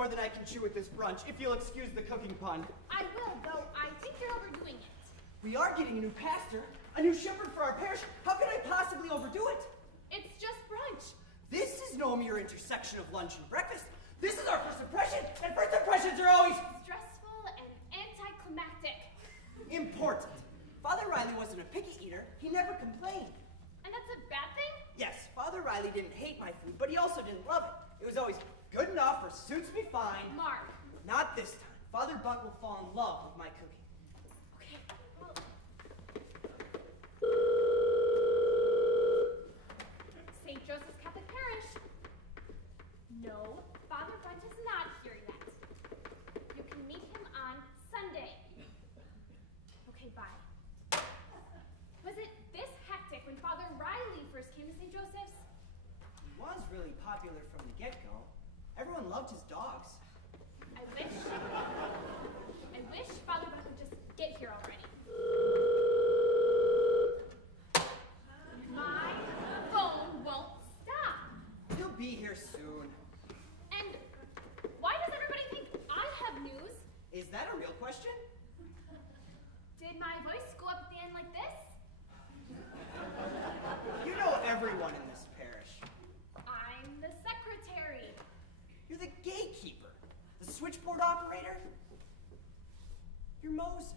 more than I can chew at this brunch, if you'll excuse the cooking pun. I will, though I think you're overdoing it. We are getting a new pastor, a new shepherd for our parish. How could I possibly overdo it? It's just brunch. This is no mere intersection of lunch and breakfast. This is our first impression, and first impressions are always stressful and anticlimactic. Important. Father Riley wasn't a picky eater. He never complained. And that's a bad thing? Yes, Father Riley didn't hate my food, but he also didn't love it. It was always good enough or suits me fine. Mark. Not this time. Father Buck will fall in love with my cooking. Okay, well... St. Joseph's Catholic Parish. No, Father Buck is not here yet. You can meet him on Sunday. Okay, bye. Was it this hectic when Father Riley first came to St. Joseph's? He was really popular from the get-go. Everyone loved his dogs. I wish Father Buck would just get here already. My phone won't stop. He'll be here soon. And why does everybody think I have news? Is that a real question? Did my voice go up at the end like this? You know everyone in this parish. I'm the secretary. You're the gatekeeper. The switchboard operator. You're Moses.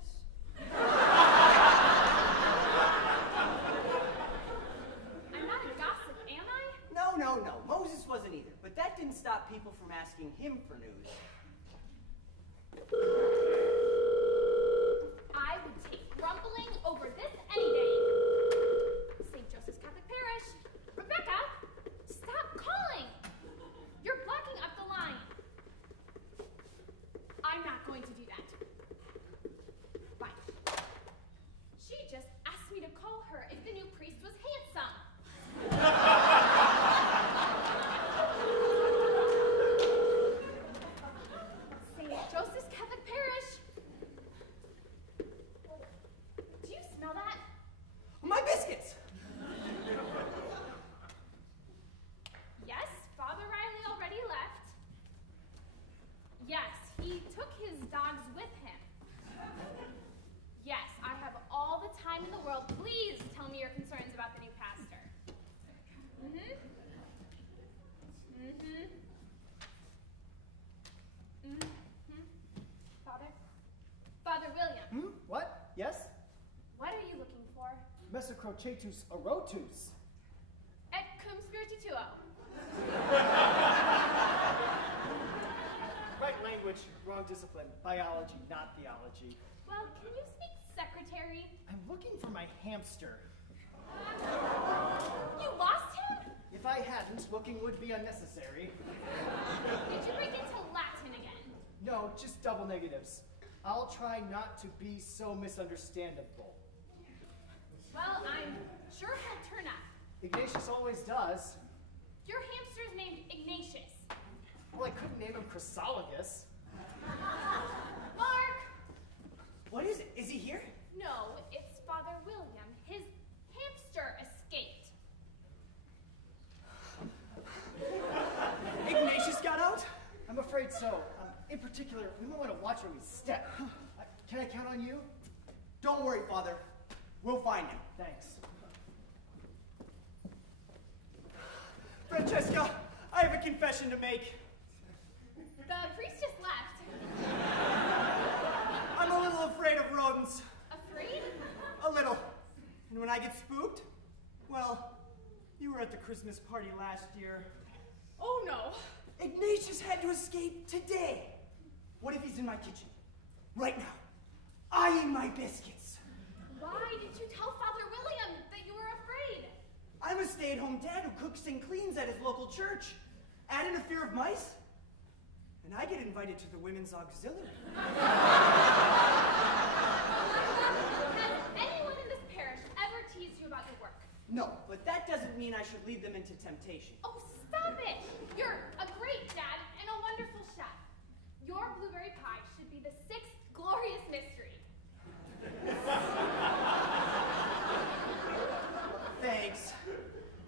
I'm not a gossip, am I? No. Moses wasn't either. But that didn't stop people from asking him for news. I would take grumbling over this any day. St. Joseph's Catholic Parish. Rebecca, stop calling. You're blocking up the line. I'm not going to do that. Bye. She just asked me to call her if the new priest was handsome. St. Joseph's Catholic Parish. Do you smell that? My biscuits! Yes, Father Riley already left. Yes, he took his dogs with him. Yes, I have all the time in the world. Please tell me your concerns about the new pastor. Father William. What? Yes? What are you looking for? Mesocrochatus erotus. Et cum spirituo. Right language, wrong discipline. Biology, not theology. Well, can you speak secretary? I'm looking for my hamster. You lost him? If I hadn't, looking would be unnecessary. Did you break into Latin again? No, just double negatives. I'll try not to be so misunderstandable. Well, I'm sure he'll turn up. Ignatius always does. Your hamster's named Ignatius. Well, I couldn't name him Chrysologus. Mark! What is it? Is he here? No, it's Father William. His hamster escaped. Ignatius got out? I'm afraid so. In particular, we might want to watch where we step. Can I count on you? Don't worry, Father. We'll find him. Thanks. Francesca, I have a confession to make. The priest just left. I'm a little afraid of rodents. Afraid? A little. And when I get spooked, well, you were at the Christmas party last year. Oh no. Ignatius had to escape today. What if he's in my kitchen? Right now. Eyeing my biscuits. Why didn't you tell Father William that you were afraid? I'm a stay-at-home dad who cooks and cleans at his local church. Add in a fear of mice, and I get invited to the women's auxiliary. Has anyone in this parish ever teased you about your work? No, but that doesn't mean I should lead them into temptation. Oh, stop it! You're a great dad and a wonderful chef. Your blueberry pie should be the 6th glorious mystery. Thanks.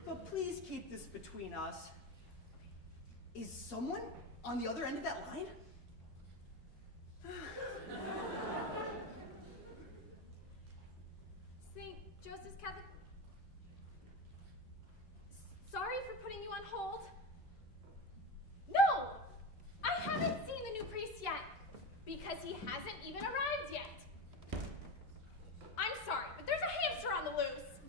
But please keep this between us. Is someone on the other end of that line? St. Joseph's Catholic... Sorry for putting you on hold. No! I haven't seen the new priest yet, because he hasn't even arrived yet. I'm sorry, but there's a hamster on the loose.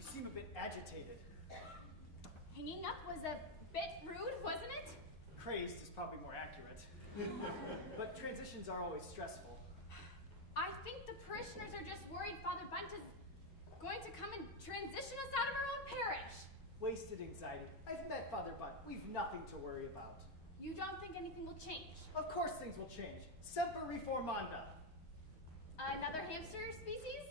You seem a bit agitated. Hanging up was a bit rude, wasn't it? Crazed is probably more accurate. But transitions are always stressful. I think the parishioners are just worried Father Bunt is going to come and transition us out of our own parish. Wasted anxiety. I've met Father Bunt. We've nothing to worry about. You don't think anything will change? Of course things will change. Semper reformanda. Another hamster species?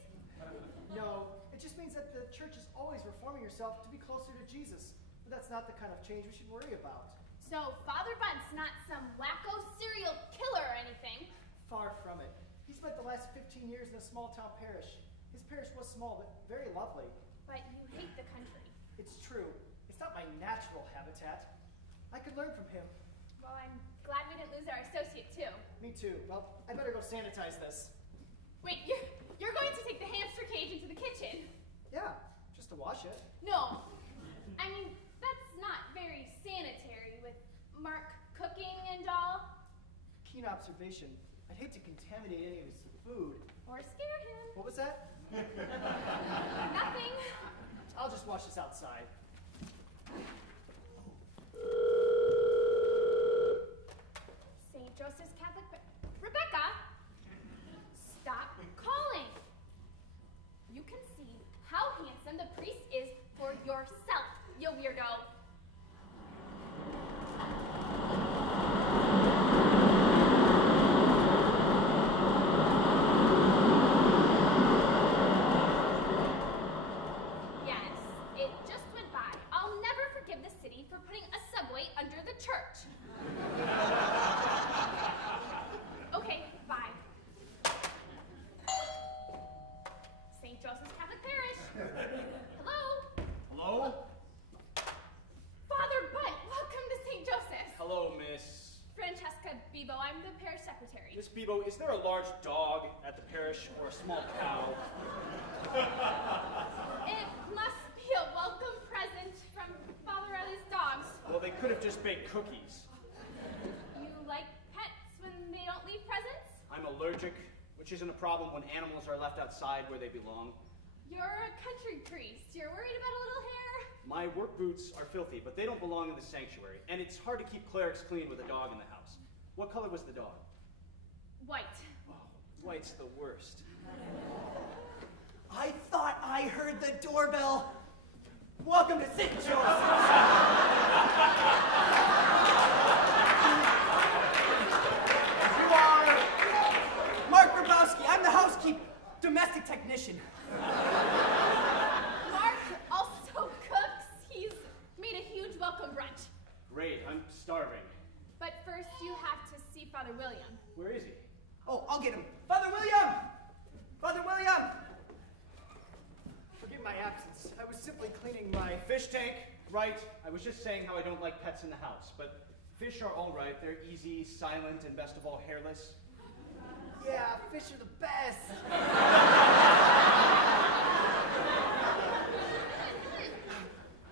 No, it just means that the church is always reforming herself to be closer to Jesus. But that's not the kind of change we should worry about. So Father Bunt's not some wacko serial killer or anything? Far from it. He spent the last 15 years in a small-town parish. His parish was small, but very lovely. But you hate the country. It's true. It's not my natural habitat. I could learn from him. Well, I'm glad we didn't lose our associate, too. Me too. Well, I better go sanitize this. Wait, you're going to take the hamster cage into the kitchen? Yeah, just to wash it. No. I mean, that's not very sanitary with Mark cooking and all. Keen observation. I'd hate to contaminate any of his food. Or scare him. What was that? Nothing. I'll just wash this outside. St. Joseph's Catholic... Rebecca! Stop calling. You can see how handsome the priest is for yourself, you weirdo. Yes, it just went by. I'll never forgive the city for putting a subway under the church. Okay, bye. St. Joseph's Catholic Parish. Hello? Hello? Father Bunt, welcome to St. Joseph's. Hello, Miss. Francesca Bebo, I'm the parish secretary. Miss Bebo, is there a large dog at the parish or a small cow? It must be a welcome present from Father Riley's dogs. Well, they could have just baked cookies. You like pets when they don't leave presents? I'm allergic, which isn't a problem when animals are left outside where they belong. You're a country priest. You're worried about a little hair? My work boots are filthy, but they don't belong in the sanctuary, and it's hard to keep clerics clean with a dog in the house. What color was the dog? White. Oh, white's the worst. I thought I heard the doorbell. Welcome to St. Joseph's. You are Mark Grabowski. I'm the housekeeper, domestic technician. Mark also cooks. He's made a huge welcome brunch. Great, I'm starving. But first you have to see Father William. Where is he? Oh, I'll get him. Father William! Father William! Forgive my absence. I was simply cleaning my... Fish tank, right. I was just saying how I don't like pets in the house, but fish are all right. They're easy, silent, and best of all, hairless. Yeah, fish are the best.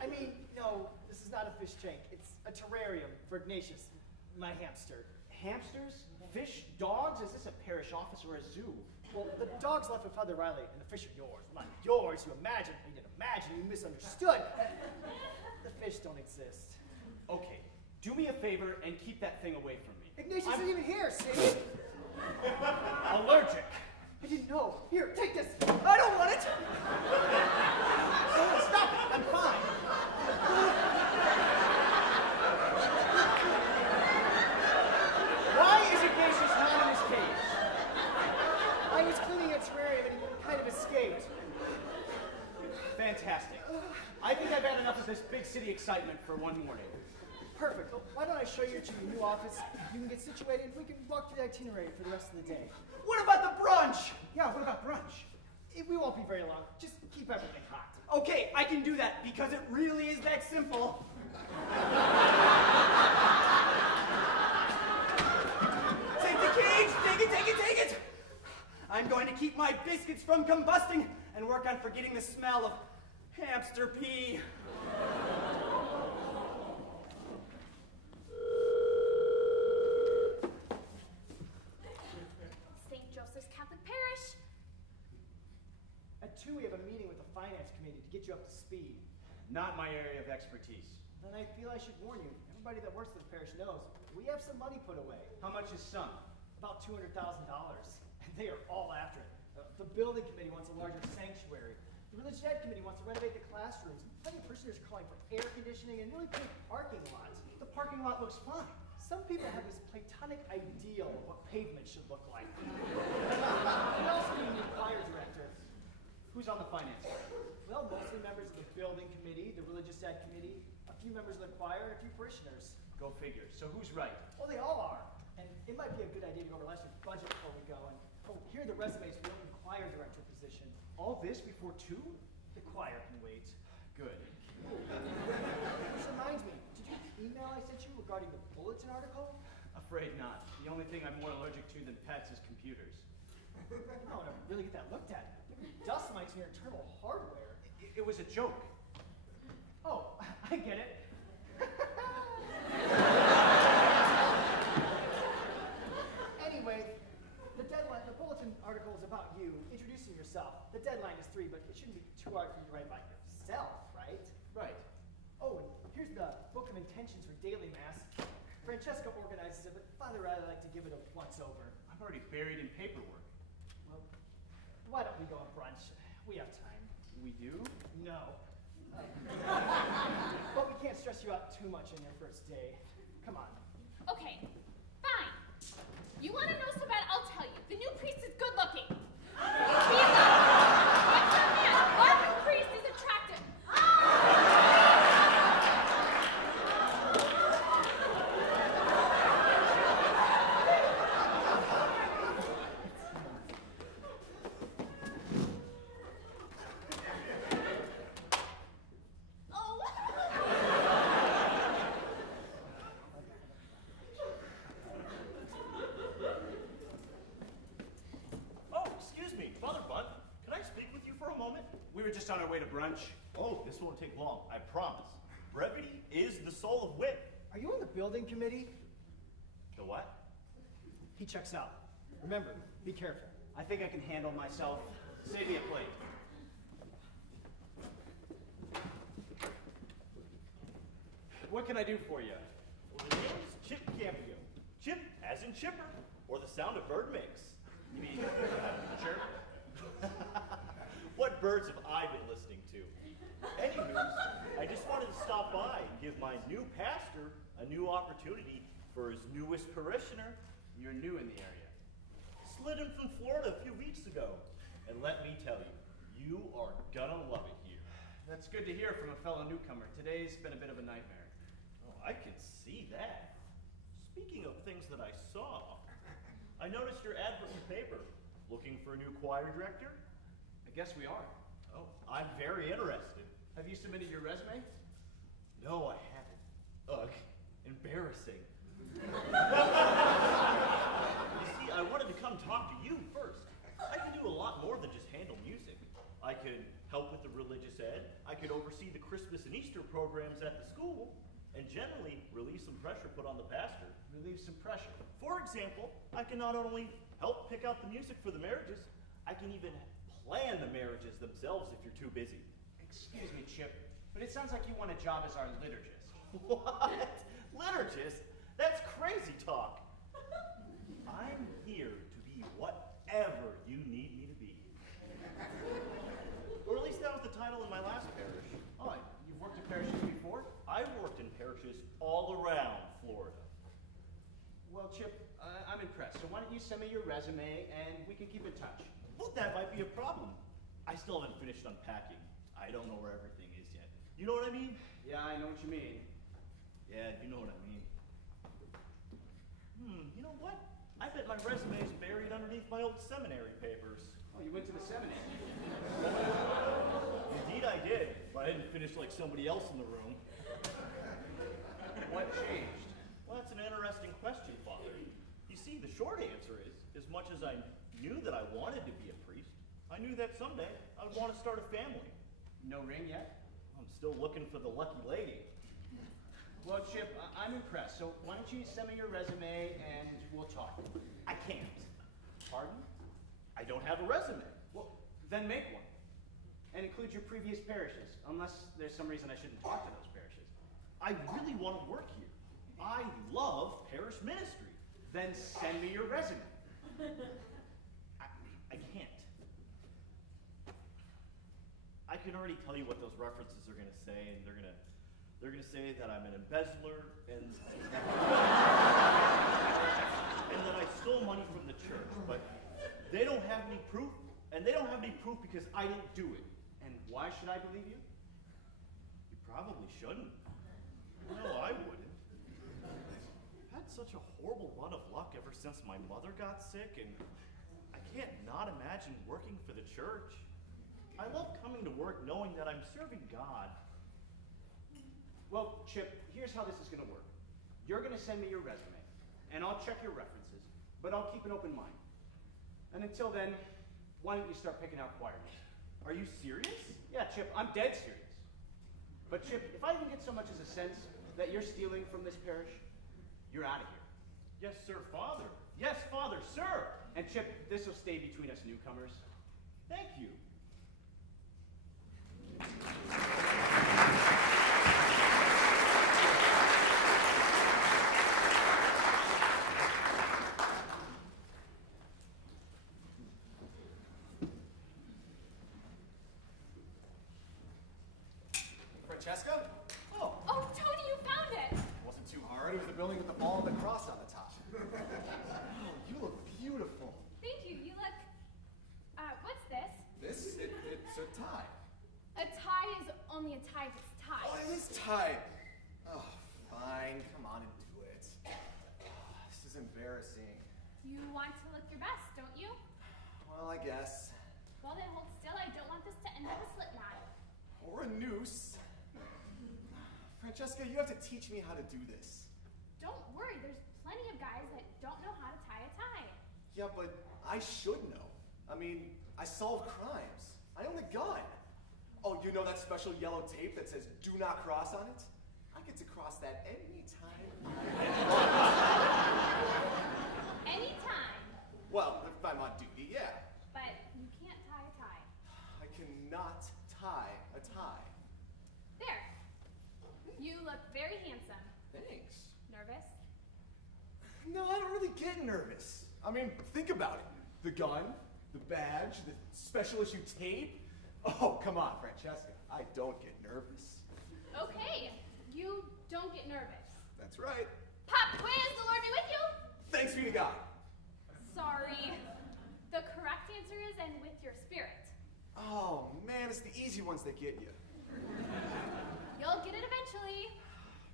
I mean, no, this is not a fish tank. It's a terrarium for Ignatius, my hamster. Hamsters? Fish? Dogs? Is this a parish office or a zoo? Well, the dog's left with Father Riley, and the fish are yours. Well, not yours, you imagine. You didn't imagine, you misunderstood. The fish don't exist. Okay, do me a favor and keep that thing away from me. Ignatius isn't even here, see? Allergic. I didn't know. Here, take this. I don't want it. Stop it, I'm fine. Why is Ignatius not in his cage? I was cleaning a terrarium and he kind of escaped. Fantastic. I think I've had enough of this big city excitement for one morning. Perfect. Well, why don't I show you to your new office? You can get situated and we can walk through the itinerary for the rest of the day. What about the brunch? Yeah, what about brunch? We won't be very long. Just keep everything hot. Okay, I can do that because it really is that simple. Take the cage! Take it, take it, take it! I'm going to keep my biscuits from combusting and work on forgetting the smell of hamster pee. St. Joseph's Catholic Parish. At 2, we have a meeting with the finance committee to get you up to speed. Not my area of expertise. Then I feel I should warn you. Everybody that works at the parish knows we have some money put away. How much is sunk? About $200,000. And they are all after it. The building committee wants a larger sanctuary. The religious ed committee wants to renovate the classrooms. Plenty of parishioners are calling for air conditioning and really big parking lots. The parking lot looks fine. Some people have this platonic ideal of what pavement should look like. We also need a new choir director. Who's on the finance committee? Well, mostly members of the building committee, the religious ed committee, a few members of the choir, and a few parishioners. Go figure. So who's right? Well, they all are. And it might be a good idea to go over last year's budget before we go. And here are the resumes for the open choir director position. All this before 2? The choir can wait. Good. This reminds me, did you email I sent you regarding the bulletin article? Afraid not. The only thing I'm more allergic to than pets is computers. I want to really get that looked at. Dust mites in your internal hardware. It was a joke. Oh, I get it. Anyway, the deadline, the bulletin article is about you, introducing yourself. The deadline is 3, but it shouldn't be too hard for you to write by yourself, right? Right. Oh, and here's the book of intentions for daily mass. Francesca organizes it, but Father Riley like to give it a once-over. I'm already buried in paperwork. Well, why don't we go on brunch? We have time. We do? No. But we can't stress you out too much on your first day. Come on. Okay, fine. You want to know so bad, I'll tell you. The new priest is good looking. He's a man. Our new priest is attractive. Oh, excuse me, Father Bunt. Can I speak with you for a moment? We were just on our way to brunch. Oh, this won't take long, I promise. Brevity is the soul of wit. Are you on the building committee? The what? He checks out. Remember, be careful. I think I can handle myself. Save me a plate. What can I do for you? Well, the name is Chip Cameo. Chip as in chipper, or the sound a bird makes. You mean chirp? What birds have I been listening to? Anywho, I just wanted to stop by and give my new pastor a new opportunity for his newest parishioner. You're new in the area. Slid in from Florida a few weeks ago. And let me tell you, you are gonna love it here. That's good to hear from a fellow newcomer. Today's been a bit of a nightmare. Oh, I can see that. Speaking of things that I saw, I noticed your advert in the paper. Looking for a new choir director? I guess we are. Oh, I'm very interested. Have you submitted your resume? No, I haven't. Ugh, embarrassing. You see, I wanted to come talk to you first. I can do a lot more than just handle music. I could help with the religious ed, I could oversee the Christmas and Easter programs at the school, and generally relieve some pressure put on the pastor. Relieve some pressure. For example, I can not only help pick out the music for the marriages, I can even plan the marriages themselves if you're too busy. Excuse me, Chip, but it sounds like you want a job as our liturgist. What? Liturgist? That's crazy talk. I'm here to be whatever you need me to be. Or at least that was the title in my last parish. Oh, you've worked at parishes before? I've worked in parishes all around Florida. Well, Chip, I'm impressed. So why don't you send me your resume and we can keep in touch? Well, that might be a problem. I still haven't finished unpacking. I don't know where everything is yet. You know what I mean? Yeah, I know what you mean. Yeah, you know what I mean. You know what? I bet my resume is buried underneath my old seminary papers. Oh, you went to the seminary. Indeed I did, but I didn't finish like somebody else in the room. What changed? Well, that's an interesting question, Father. You see, the short answer is, as much as I knew that I wanted to be a priest, I knew that someday I would want to start a family. No ring yet? I'm still looking for the lucky lady. Well, Chip, I'm impressed. So why don't you send me your resume and we'll talk. I can't. Pardon? I don't have a resume. Well, then make one. And include your previous parishes, unless there's some reason I shouldn't talk to those parishes. I really want to work here. I love parish ministry. Then send me your resume. I can't. I can already tell you what those references are going to say, and they're going to say that I'm an embezzler and and that I stole money from the church. But they don't have any proof, and they don't have any proof because I didn't do it. And why should I believe you? You probably shouldn't. No, I wouldn't. I've had such a horrible run of luck ever since my mother got sick, and I can't not imagine working for the church. I love coming to work knowing that I'm serving God. Well, Chip, here's how this is going to work. You're going to send me your resume, and I'll check your references, but I'll keep an open mind. And until then, why don't you start picking out choir names? Are you serious? Yeah, Chip, I'm dead serious. But Chip, if I even get so much as a sense that you're stealing from this parish, you're out of here. Yes, sir, Father. Yes, Father, sir. And Chip, this will stay between us newcomers. Thank you. Francesca? Oh, Tony, you found it! Wasn't too hard. It was the building with the ball and the cross on the top. Oh, you look beautiful. Thank you. You look... what's this? It's a tie. A tie is only a tie if it's tied. Oh, it is tied. Oh, fine. Come on and do it. Oh, this is embarrassing. You want to look your best, don't you? Well, I guess. Well, then hold still. I don't want this to end up a slip knot. Or a noose. Francesca, you have to teach me how to do this. Don't worry. There's plenty of guys that don't know how to tie a tie. Yeah, but I should know. I mean, I solve crimes. I own a gun. Oh, you know that special yellow tape that says "Do not cross" on it? I get to cross that anytime. Anytime. Well, if I'm on duty, yeah. But you can't tie a tie. I cannot tie a tie. There. You look very handsome. Thanks. Nervous? No, I don't really get nervous. I mean, think about it. The gun, the badge, the special issue tape. Oh, come on, Francesca. I don't get nervous. Okay. You don't get nervous. That's right. Pop quiz, the Lord be with you. Thanks be to God. Sorry. The correct answer is "and with your spirit." Oh, man, it's the easy ones that get you. You'll get it eventually.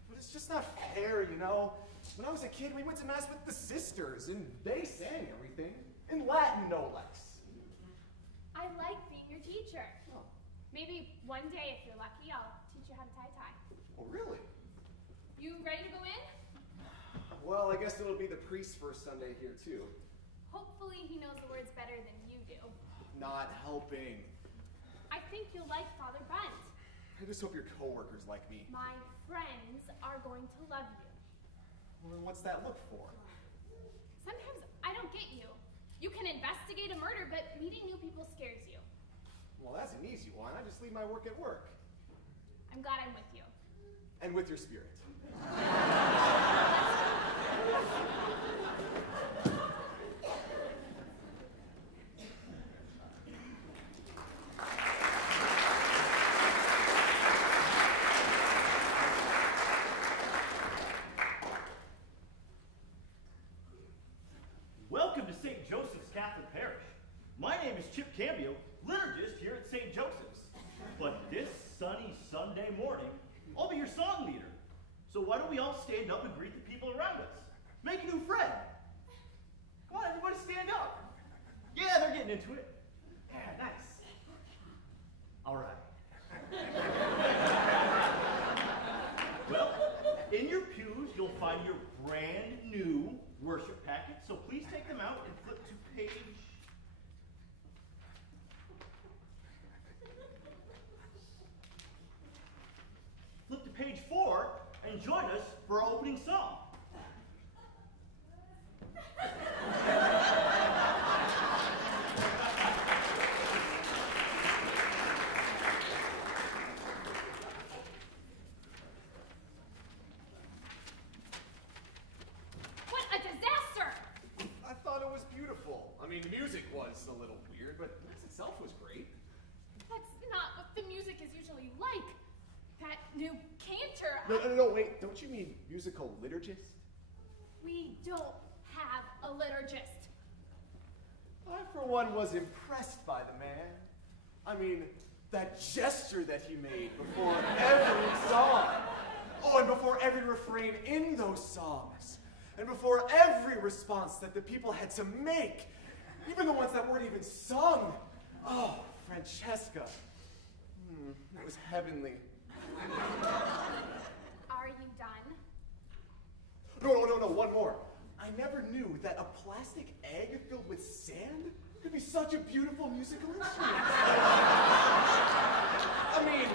But it's just not fair, you know? When I was a kid, we went to Mass with the sisters, and they sang everything. In Latin, no less. I like being your teacher. Oh, Maybe one day, if you're lucky, I'll teach you how to tie a tie. oh really? You ready to go in? Well, I guess it'll be the priest's first Sunday here, too. Hopefully he knows the words better than you do. Not helping. I think you'll like Father Bunt. I just hope your coworkers like me. My friends are going to love you. Well, what's that look for? Sometimes I don't get you. You can investigate a murder, but meeting new people scares you. Well, that's an easy one. I just leave my work at work. I'm glad I'm with you. And with your spirit. Welcome to St. Joseph's Catholic Parish. My name is Chip Cambio, liturgist here at St. Joseph's. But this sunny Sunday morning, I'll be your song leader. So why don't we all stand up and greet the people around us? Make a new friend. Come on, everybody stand up. Yeah, they're getting into it. Yeah, nice. All right. Well, in your pews worship packets, so please take them out and flip to page... Flip to page 4 and join us for our opening song. What a disaster! I thought it was beautiful. I mean, the music was a little weird, but the mess itself was great. That's not what the music is usually like. That new cantor. No, wait. Don't you mean musical liturgist? We don't have a liturgist. I, for one, was impressed by the man. I mean, that gesture that he made before every song. Oh, and before every refrain in those songs. And before every response that the people had to make. Even the ones that weren't even sung. Oh, Francesca. It was heavenly. Are you done? No, one more. I never knew that a plastic egg filled with sand could be such a beautiful musical instrument. I mean,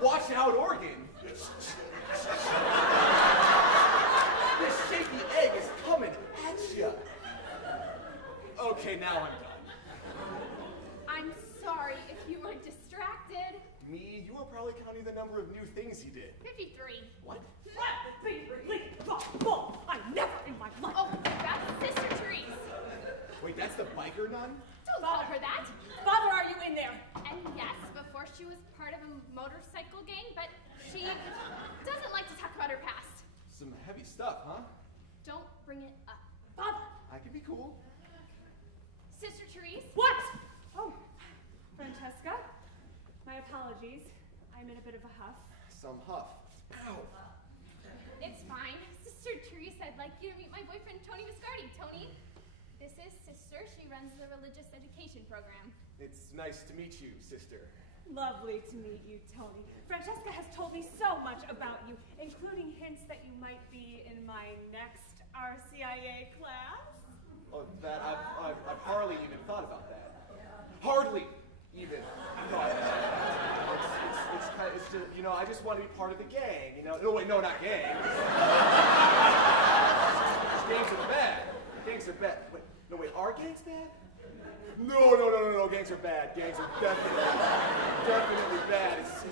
watch out, organ. This shaky egg is coming at you. Okay, now I'm done. I'm sorry if you were distracted. Me, you were probably counting the number of new things he did. 53. What? I never in my life. Oh, that's Sister Therese. Wait, that's the biker nun? Don't call her that. Father, are you in there? And yes, before she was part of a motorcycle gang, but she doesn't like to talk about her past. Some heavy stuff, huh? Don't bring it up. Father! I can be cool. Sister Therese? What? Oh, Francesca, my apologies. I'm in a bit of a huff. Some huff. Ow. It's fine. Sister Therese, I'd like you to meet my boyfriend, Tony Viscardi. Tony, this is Sister. She runs the religious education program. It's nice to meet you, sister. Lovely to meet you, Tony. Francesca has told me so much about you, including hints that you might be in my next RCIA class. Oh, that I've hardly even thought about that. Hardly even thought about that. It's kind of, it's just, you know, I just want to be part of the gang, you know. No, wait, no, not gang. Gangs are bad. Gangs are bad. Wait, no, wait, are gangs bad? No, gangs are bad. Gangs are definitely bad. It's,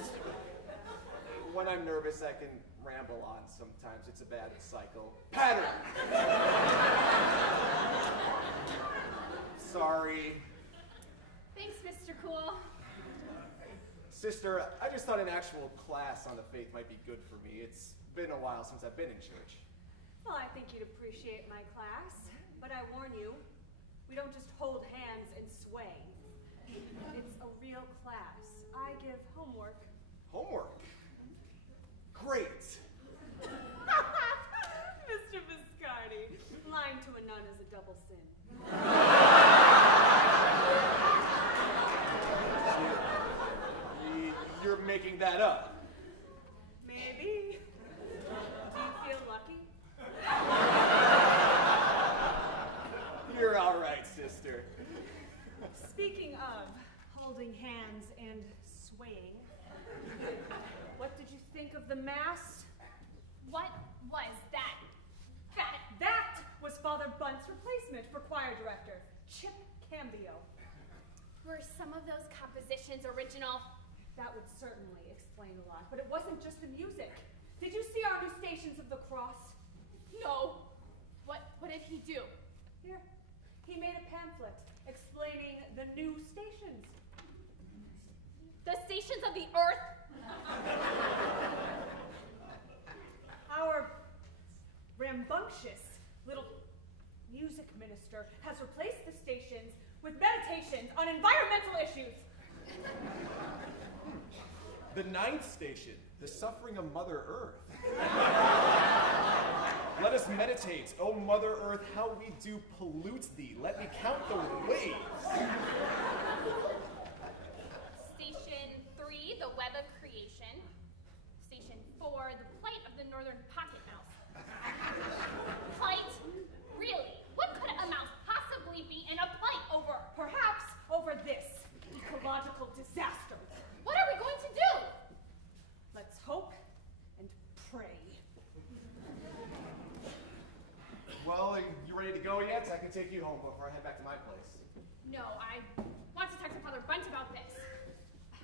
when I'm nervous, I can ramble on sometimes. It's a bad cycle. Pattern! Sorry. Thanks, Mr. Cool. Sister, I just thought an actual class on the faith might be good for me. It's been a while since I've been in church. Well, I think you'd appreciate my class, but I warn you, we don't just hold hands and sway. It's a real class. I give homework. Homework? Great. Mr. Viscardi, lying to a nun is a double sin. You're making that up. Maybe. Do you feel lucky? You're all right, sister. Speaking of holding hands and swaying, what did you think of the Mass? What was that? That was Father Bunt's replacement for choir director, Chip Cambio. Were some of those compositions original? That would certainly explain a lot, but it wasn't just the music. Did you see our new Stations of the Cross? No. What did he do? Here, he made a pamphlet explaining the new stations. The stations of the earth? Our rambunctious little music minister has replaced the stations with meditations on environmental issues. The 9th station, the suffering of Mother Earth. Let us meditate, O Mother Earth, how we do pollute thee. Let me count the waves. Station 3, the web of creation. Station 4, the plight of the northern pocket mouse. Plight? you home before I head back to my place. No, I want to talk to Father Bunt about this.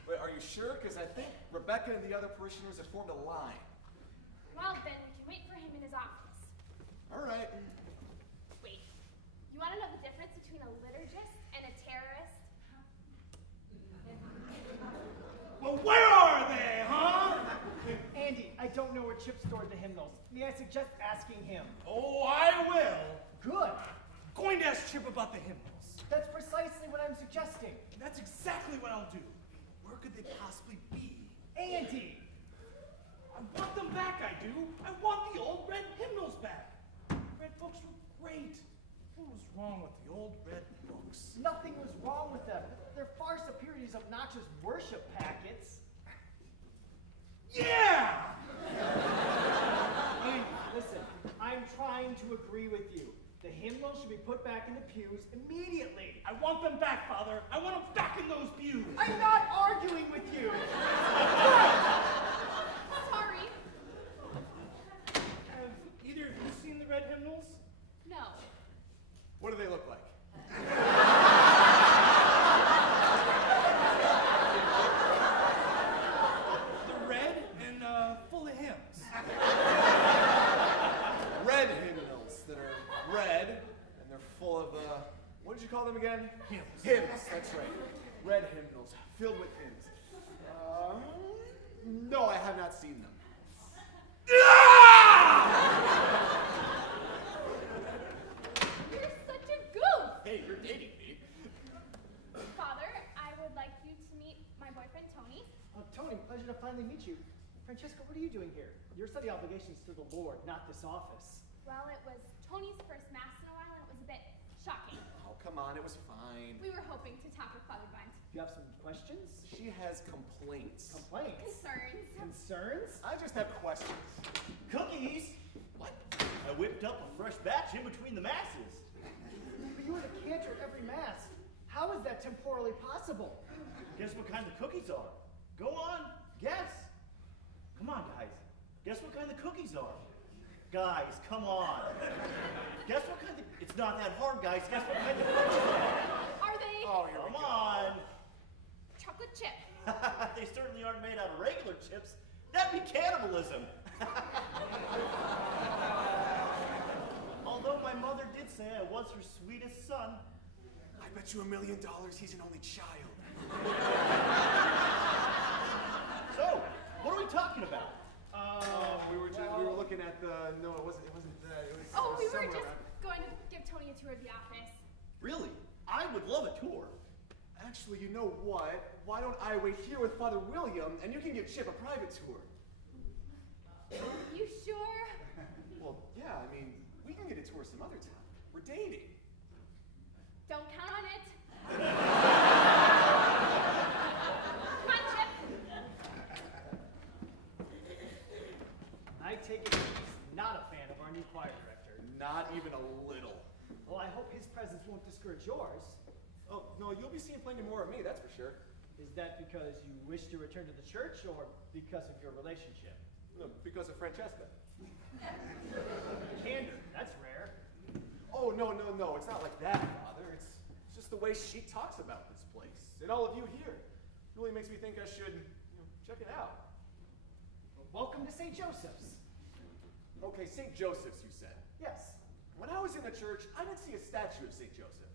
But are you sure? Because I think Rebecca and the other parishioners have formed a line. Well, then we can wait for him in his office. All right. Wait, you want to know the difference between a liturgist and a terrorist? Well, where are they, huh? Andy, I don't know where Chip stored the hymnals. May I suggest asking him? Oh, I will. Good. Going to ask Chip about the hymnals. That's precisely what I'm suggesting. That's exactly what I'll do. Where could they possibly be? Andy! I want them back, I do. I want the old red hymnals back. The red books were great. What was wrong with the old red books? Nothing was wrong with them. They're far superior to these obnoxious worship packets. Yeah! Andy, listen, I'm trying to agree with you. The hymnals should be put back in the pews immediately. I want them back, Father. I want them back in those pews. I'm not arguing with you. Sorry. Have either of you seen the red hymnals? No. What do they look like? They're red and full of hymns. Red hymnals that are red and they're full of, what did you call them again? Hymns. Hymns, that's right. Red hymnals filled with hymns. No, I have not seen them. You're such a goof! Hey, you're dating me. Father, I would like you to meet my boyfriend, Tony. Tony, pleasure to finally meet you. Francesca, what are you doing here? Your study obligations to the Lord, not this office. Well, it was Tony's first mass in a while, and it was a bit shocking. Oh, come on, it was fine. We were hoping to talk with Father Bunt. You have some questions? She has complaints. Complaints? Concerns. Concerns? I just have questions. Cookies! What? I whipped up a fresh batch in between the masses. But you were the cantor every mass. How is that temporally possible? Guess what kind the cookies are? Go on, guess. Come on, guys. Guess what kind the cookies are? Guys, come on. Guess what kind of... It's not that hard, guys. Guess what kind of cookies are? Are they Oh, here we Come go. on. chocolate chip? They certainly aren't made out of regular chips. That'd be cannibalism. Although my mother did say I was her sweetest son. I bet you $1 million he's an only child. So, what are we talking about? We were looking at the, no, it wasn't that, it was Oh, we were somewhere just around. going to give Tony a tour of the office. Really? I would love a tour. Actually, you know what? Why don't I wait here with Father William and you can give Chip a private tour? You sure? Well, yeah, I mean, we can get a tour some other time. We're dating. Don't count on it. Come on, Chip. I take it he's not a fan of our new choir director. Not even a little. Well, I hope his presence won't discourage yours. Oh, no, you'll be seeing plenty more of me, that's for sure. Is that because you wish to return to the church or because of your relationship? No, because of Francesca. Candor, that's rare. Oh, no, it's not like that, Father. It's just the way she talks about this place. And all of you here. Really makes me think I should, check it out. Well, welcome to St. Joseph's. Okay, St. Joseph's, you said. Yes. When I was in the church, I didn't see a statue of St. Joseph.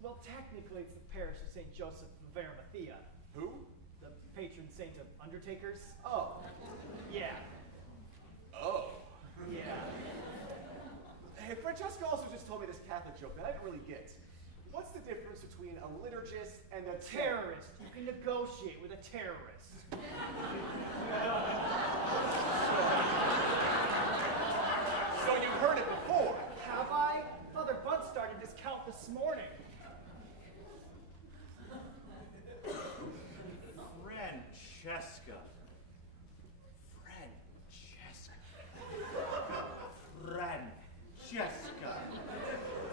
Well, technically, it's the parish of St. Joseph of Arimathea, Who? the patron saint of undertakers. Oh. Yeah. Oh. Yeah. Hey, Francesca also just told me this Catholic joke that I didn't really get. What's the difference between a liturgist and a Terrorist. You can negotiate with a terrorist. So you've heard it before. Have I? Father Bunt started this count this morning. Francesca.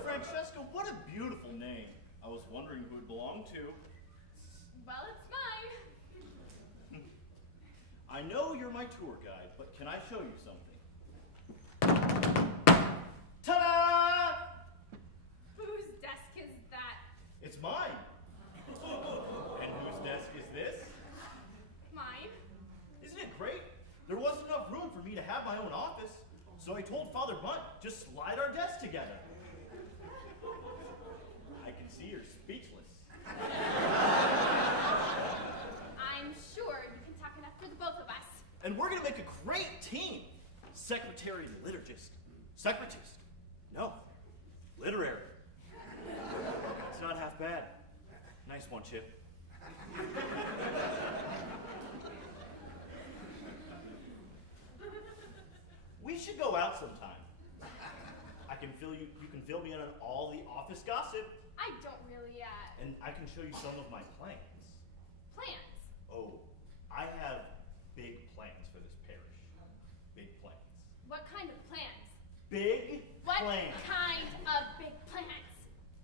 Francesca, what a beautiful name. I was wondering who it belonged to. Well, it's mine. I know you're my tour guide, but can I show you something? Ta-da! Who's mine. And whose desk is this? Mine? Isn't it great? There wasn't enough room for me to have my own office, so I told Father Bunt, just slide our desks together. I can see you're speechless. I'm sure you can talk enough for the both of us. And we're gonna make a great team. Secretary and liturgist. Separatist. No. Literary. It's not half bad. Nice one, Chip. We should go out sometime. I can fill you can fill me in on all the office gossip. I don't really, And I can show you some of my plans. plans. Oh, I have big plans for this parish. Big plans. What kind of plans? Big What plans. kind of big plans?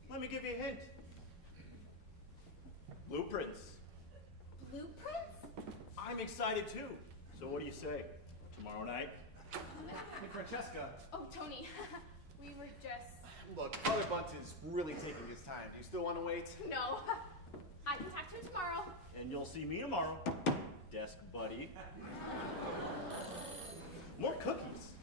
Let me give you a hint. Blueprints. Blueprints? I'm excited too. So what do you say? Tomorrow night? Hey, Francesca. Oh, Tony, we were just... Look, Father Bunt is really taking his time. Do you still want to wait? No. I can talk to him tomorrow. And you'll see me tomorrow. Desk buddy. More cookies.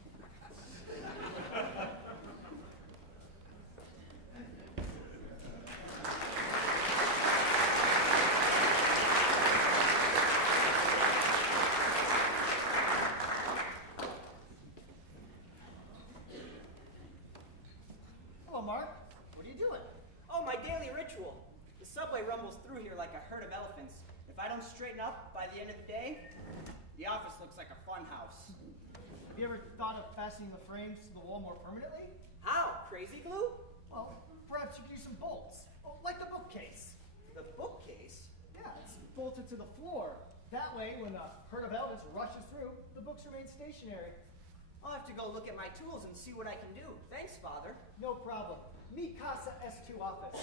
Hello, Mark. What are you doing? Oh, my daily ritual. The subway rumbles through here like a herd of elephants. If I don't straighten up by the end of the day, the office looks like a fun house. Have you ever thought of fastening the frames to the wall more permanently? How? Crazy glue? Well, perhaps you could use some bolts. Oh, like the bookcase. The bookcase? Yeah, it's bolted to the floor. That way, when a herd of elephants rushes through, the books remain stationary. I'll have to go look at my tools and see what I can do. Thanks, Father. No problem. Mi casa S2 office.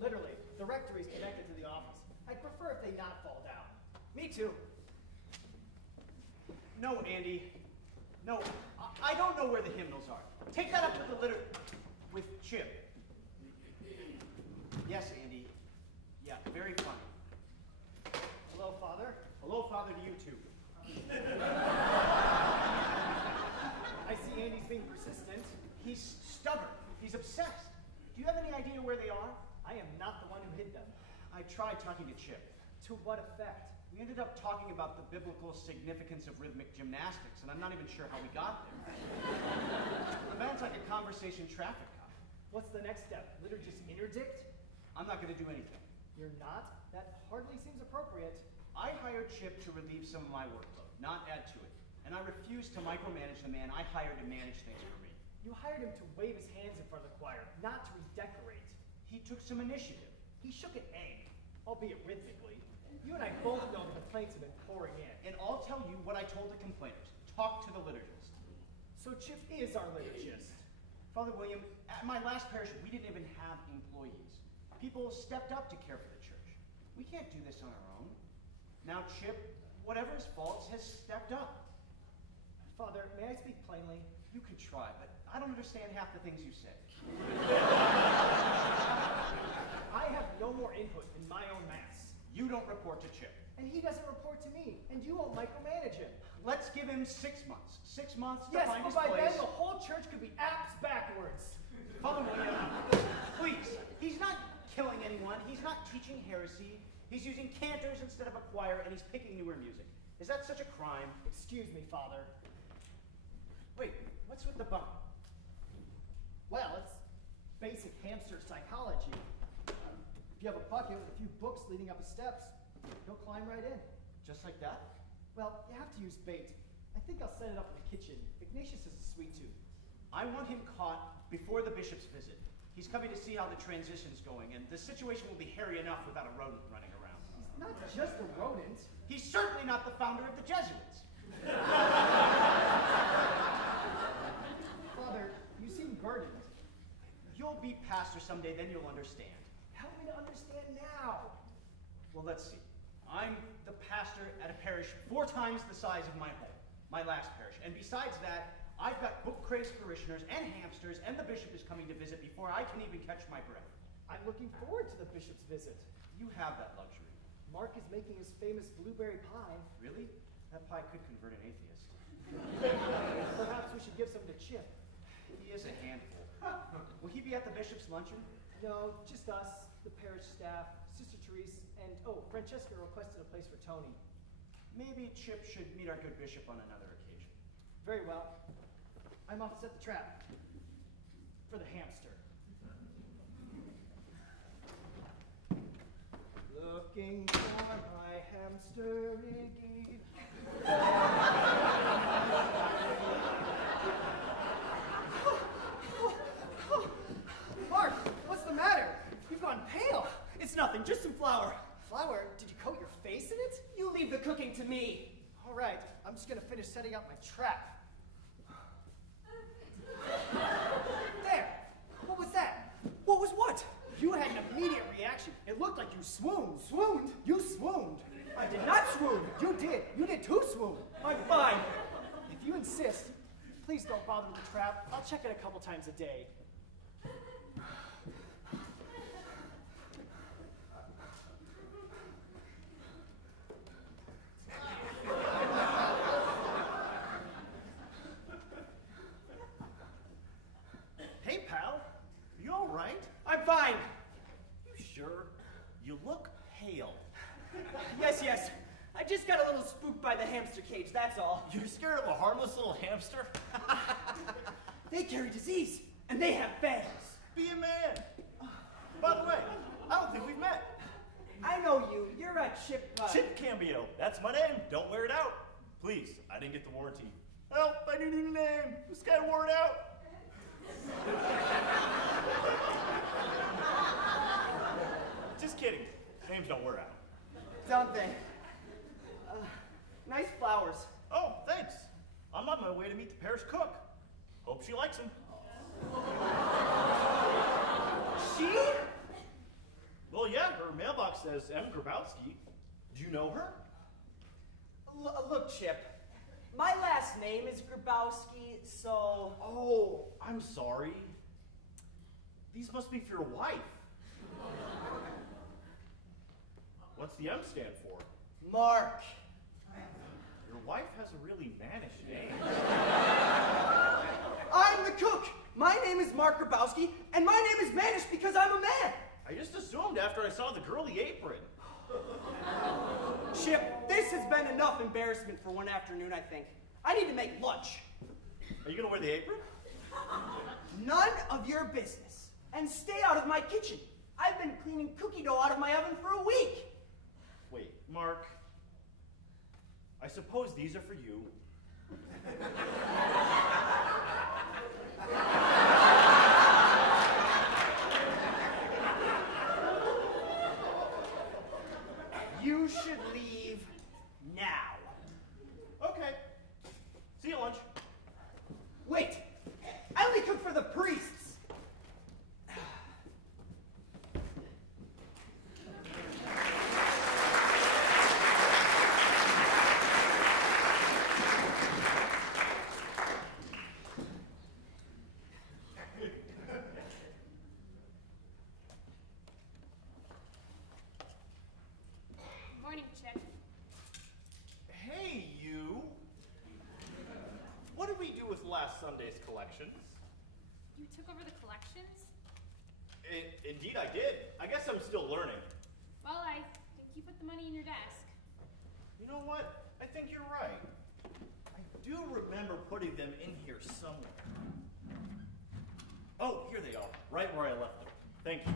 Literally, the rectory is connected to the office. I'd prefer if they not fall down. Me too. No, Andy. No, I don't know where the hymnals are. Take that up with Chip. Yes, Andy. Yeah, very funny. Hello, Father. Hello, Father, to you too. I see Andy's being persistent. He's stubborn. He's obsessed. Do you have any idea where they are? I am not the one who hid them. I tried talking to Chip. To what effect? We ended up talking about the biblical significance of rhythmic gymnastics, and I'm not even sure how we got there. The man's like a conversation traffic cop. What's the next step? Liturgist interdict? I'm not going to do anything. You're not? That hardly seems appropriate. I hired Chip to relieve some of my workload, not add to it. And I refuse to micromanage the man I hired to manage things for me. You hired him to wave his hands in front of the choir, not to redecorate. He took some initiative. He shook an egg. Albeit rhythmically. You and I both know the complaints have been pouring in. And I'll tell you what I told the complainers. Talk to the liturgist. So Chip is our liturgist. Father William, at my last parish, we didn't even have employees. People stepped up to care for the church. We can't do this on our own. Now Chip, whatever his faults, has stepped up. Father, may I speak plainly? You could try, but I don't understand half the things you say. I have no more input in my own mass. You don't report to Chip. And he doesn't report to me. And you won't micromanage him. Let's give him 6 months. 6 months to Yes, find but his by place. then the whole church could be apps backwards. Father William, please. He's not killing anyone. He's not teaching heresy. He's using cantors instead of a choir, and he's picking newer music. Is that such a crime? Excuse me, Father. Wait, what's with the bump? Well, it's basic hamster psychology. If you have a bucket with a few books leading up the steps, he'll climb right in. Just like that? Well, you have to use bait. I think I'll set it up in the kitchen. Ignatius has a sweet tooth. I want him caught before the bishop's visit. He's coming to see how the transition's going, and the situation will be hairy enough without a rodent running around. He's not just a rodent. He's certainly not the founder of the Jesuits. Father, you seem burdened. You'll be pastor someday, then you'll understand. Help me to understand now. Well, let's see. I'm the pastor at a parish 4 times the size of my home, my last parish. And besides that, I've got book-crazed parishioners and hamsters, and the bishop is coming to visit before I can even catch my breath. I'm looking forward to the bishop's visit. You have that luxury. Mark is making his famous blueberry pie. Really? That pie could convert an atheist. Perhaps we should give some to Chip. He is a handful. Will he be at the bishop's luncheon? No, just us, the parish staff, Sister Therese, and, Francesca requested a place for Tony. Maybe Chip should meet our good bishop on another occasion. Very well. I'm off to set the trap. For the hamster. Looking for my hamster, Iggy. Mark, what's the matter? You've gone pale. It's nothing, just some flour. Flour? Did you coat your face in it? You leave the cooking to me. All right, I'm just gonna finish setting up my trap. There! What was that? What was what? You had an immediate reaction. It looked like you swooned. Swooned? You swooned. I did not swoon. You did. You did too swoon. I'm fine. If you insist, please don't bother with the trap. I'll check it a couple times a day. Hey, pal. You all right? I'm fine. You sure? You look pale. Yes. I just got a little spooked by the hamster cage, that's all. You're scared of a harmless little hamster? They carry disease, and they have fangs. Be a man. By the way, I don't think we've met. I know you. You're a Chip. Chip Cambio. That's my name. Don't wear it out. Please, I didn't get the warranty. Help, I need a new name. This guy wore it out. Just kidding. Names don't wear out. Don't they? Nice flowers. Oh, thanks. I'm on my way to meet the parish cook. Hope she likes them. She? Well, yeah, her mailbox says M. Grabowski. Do you know her? Look, Chip. My last name is Grabowski, so... Oh, I'm sorry. These must be for your wife. What's the M stand for? Mark. Your wife has a really mannish name. I'm the cook. My name is Mark Grabowski, and my name is Manish because I'm a man. I just assumed after I saw the girly apron. Chip, this has been enough embarrassment for one afternoon, I think. I need to make lunch. Are you gonna wear the apron? None of your business. And stay out of my kitchen. I've been cleaning cookie dough out of my oven for a week. Wait, Mark. I suppose these are for you. You should leave now. Okay. See you at lunch. Wait! I only cook for the priests! Morning, Chip. Hey, you. What did we do with last Sunday's collections? You took over the collections? Indeed I did. I guess I'm still learning. Well, I think you put the money in your desk. You know what? I think you're right. I do remember putting them in here somewhere. Oh, here they are, right where I left them. Thank you.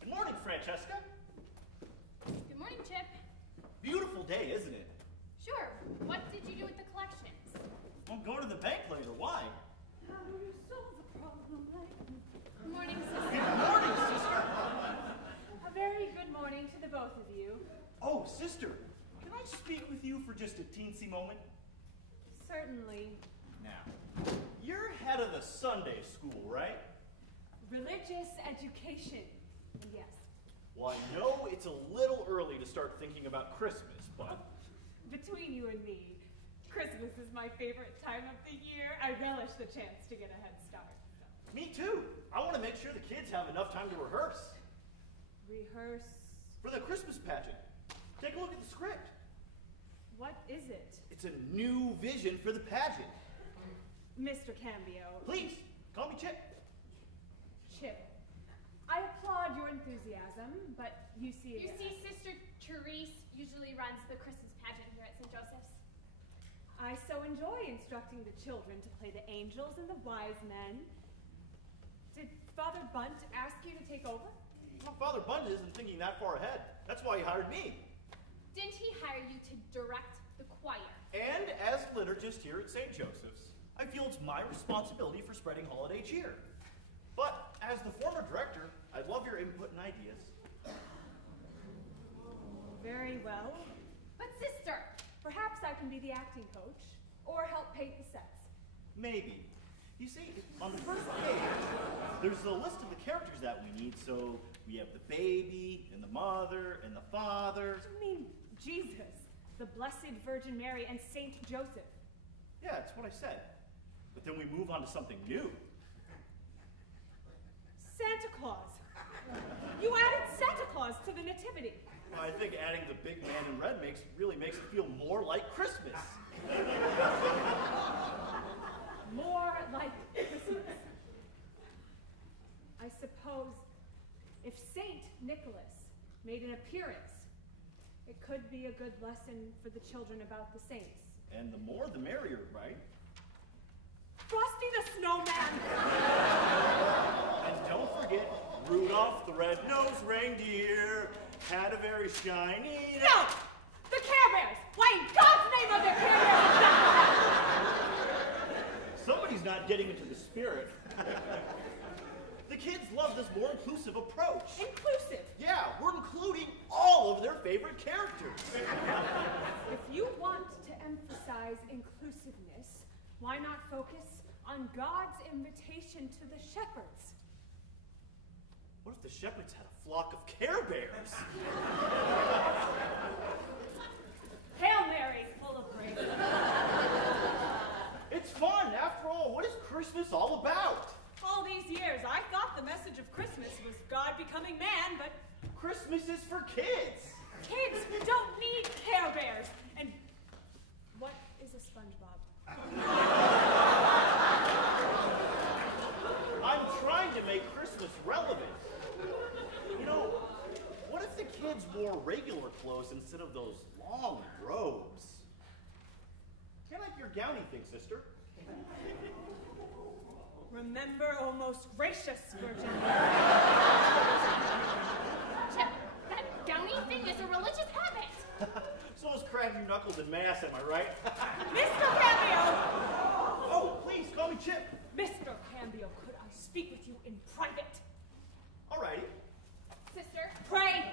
Good morning, Francesca. Good morning, Chip. Beautiful day, isn't it? Sure. What did you do with the collections? I'm going to the bank later. Why? How do you solve a problem like this? Good morning, sister. Good morning, sister. A very good morning to the both of you. Oh, sister, can I speak with you for just a teensy moment? Certainly. Now, you're head of the Sunday school, right? Religious education. Yes. Well, I know it's a little early to start thinking about Christmas, but between you and me, Christmas is my favorite time of the year. I relish the chance to get a head start. Me too. I want to make sure the kids have enough time to rehearse. Rehearse? For the Christmas pageant. Take a look at the script. What is it? It's a new vision for the pageant. Mr. Cambio. Please, call me Chip. Chip, I applaud your enthusiasm, but you see You see, Sister Therese usually runs the Christmas pageant here at St. Joseph's. I so enjoy instructing the children to play the angels and the wise men. Did Father Bunt ask you to take over? Well, Father Bunt isn't thinking that far ahead. That's why he hired me. Didn't he hire you to direct the choir? And as liturgist here at St. Joseph's, I feel it's my responsibility for spreading holiday cheer. But as the former director, I'd love your input and ideas. Very well. But sister, Perhaps I can be the acting coach, or help paint the sets. Maybe. You see, on the first page, there's a list of the characters that we need. So we have the baby, and the mother, and the father. You mean Jesus, the Blessed Virgin Mary, and Saint Joseph? Yeah, that's what I said. But then we move on to something new. Santa Claus. You added Santa Claus to the Nativity. I think adding the big man in red really makes it feel more like Christmas. More like Christmas. I suppose if Saint Nicholas made an appearance, it could be a good lesson for the children about the saints. And the more the merrier, right? Frosty the Snowman! And don't forget, Rudolph the red-nosed reindeer had a very shiny... No! The Care Bears! Why in God's name are there Care Bears? Somebody's not getting into the spirit. The kids love this more inclusive approach. Inclusive. Yeah, we're including all of their favorite characters. If you want to emphasize inclusiveness, why not focus on God's invitation to the shepherds? What if the shepherds had a flock of Care Bears? Hail Mary, full of grace. It's fun. After all, what is Christmas all about? All these years, I thought the message of Christmas was God becoming man, but Christmas is for kids. kids don't need Care Bears. And what is a SpongeBob? I'm trying to make Christmas relevant. You know, what if the kids wore regular clothes instead of those long robes? I like your gowny thing, sister. Remember, O most gracious Virgin. Chip, that gowny thing is a religious habit. So is crab your knuckles in mass, am I right? Mr. Cambio! Oh, please, call me Chip. Mr. Cambio, could I speak with you in private? Alrighty. Sister, Pray!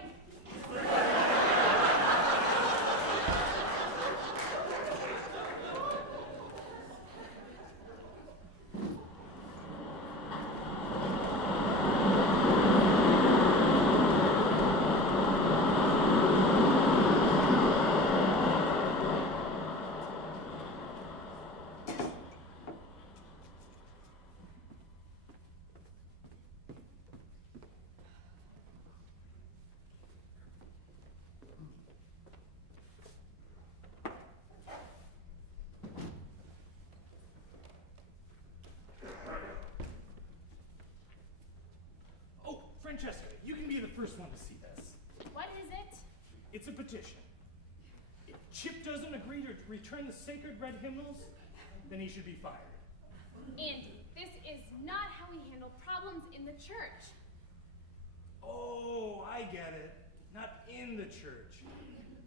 Francesca, you can be the first one to see this. what is it? It's a petition. If Chip doesn't agree to return the sacred red hymnals, then he should be fired. Andy, this is not how we handle problems in the church. Oh, I get it. Not in the church.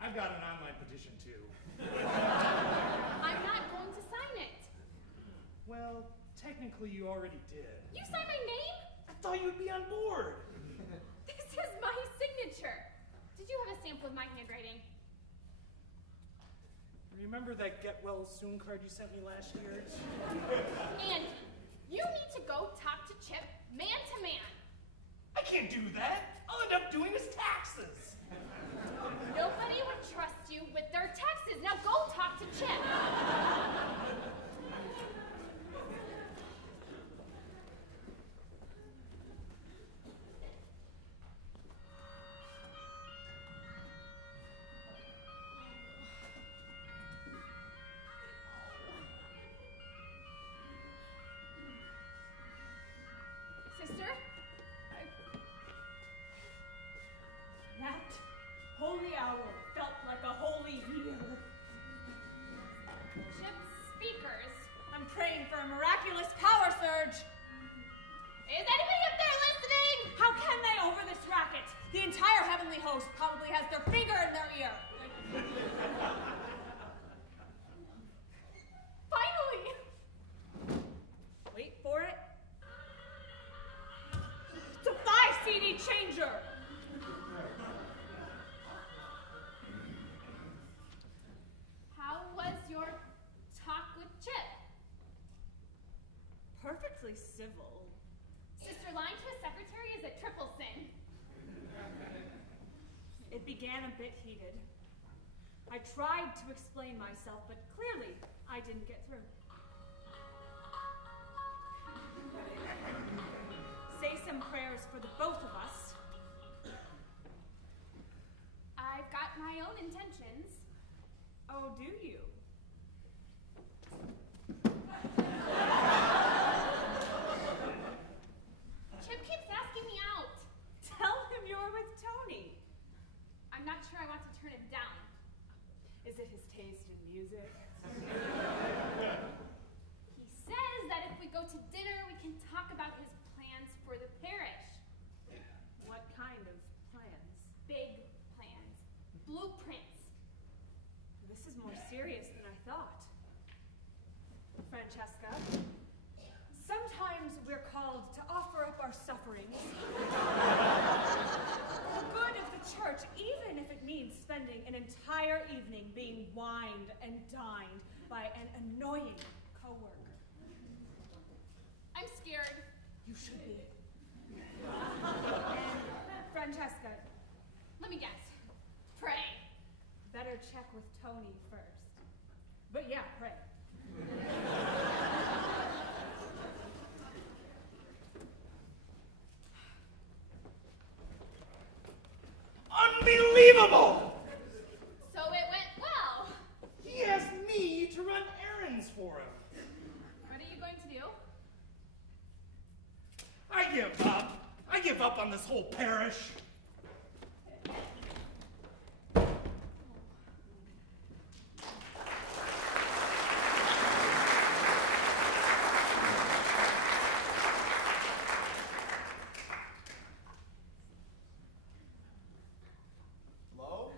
I've got an online petition too. I'm not going to sign it. Well, technically you already did. You signed my name? I thought you'd be on board. This is my signature. Did you have a sample of my handwriting? Remember that get well soon card you sent me last year? Andy, you need to go talk to Chip man to man. I can't do that. I'll end up doing his taxes. Nobody would trust you with their taxes. Now go talk to Chip. Sister? That holy hour felt like a holy year. Chip's speakers. I'm praying for a miraculous power surge. Is anybody up there listening? How can they over this racket? The entire heavenly host probably has their finger in their ear. Finally! Wait for it. It's a 5 CD changer. How was your talk with Chip? Perfectly civil. Sister, lying to a secretary is a triple sin. It began a bit heated. I tried to explain myself, but clearly I didn't get through. Say some prayers for the both of us. I've got my own intentions. Oh, do you? Chip keeps asking me out. Tell him you're with Tony. I'm not sure I want to turn him down. Is it his taste in music? He says that if we go to dinner, we can talk about his plans for the parish. What kind of plans? Big plans. Blueprints. This is more serious than I thought. Francesca, sometimes we're called to offer up our sufferings for the good of the church, even if it means spending an entire evening being wined and dined by an annoying coworker. I'm scared. You should be. And Francesca, Let me guess. Pray. better check with Tony first. But yeah, pray. Unbelievable! So it went well. He asked me to run errands for him. What are you going to do? I give up. I give up on this whole parish. Hello?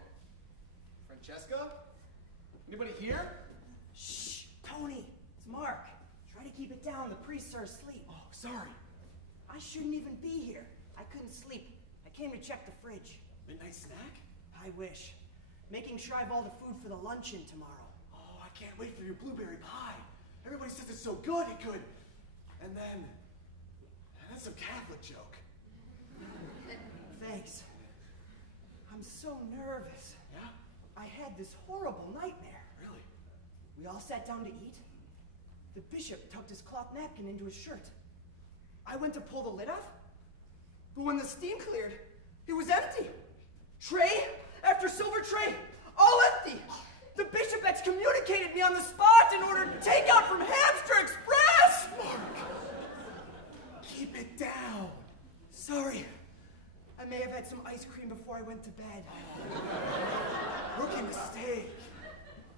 Francesca? Anybody here? Shh, Tony, it's Mark. Try to keep it down. The priests are asleep. Oh, sorry. I shouldn't even be here. I couldn't sleep. I came to check the fridge. Midnight snack? I wish. Making sure I have all the food for the luncheon tomorrow. Oh, I can't wait for your blueberry pie. Everybody says it's so good it could. And then that's some Catholic joke. Thanks. I'm so nervous. Yeah? I had this horrible nightmare. Really? We all sat down to eat. The bishop tucked his cloth napkin into his shirt. I went to pull the lid off, but when the steam cleared, it was empty. Tray after silver tray, all empty. The bishop excommunicated me on the spot in order to take out from Hamster Express! Mark! Keep it down. Sorry. I may have had some ice cream before I went to bed. Rookie mistake.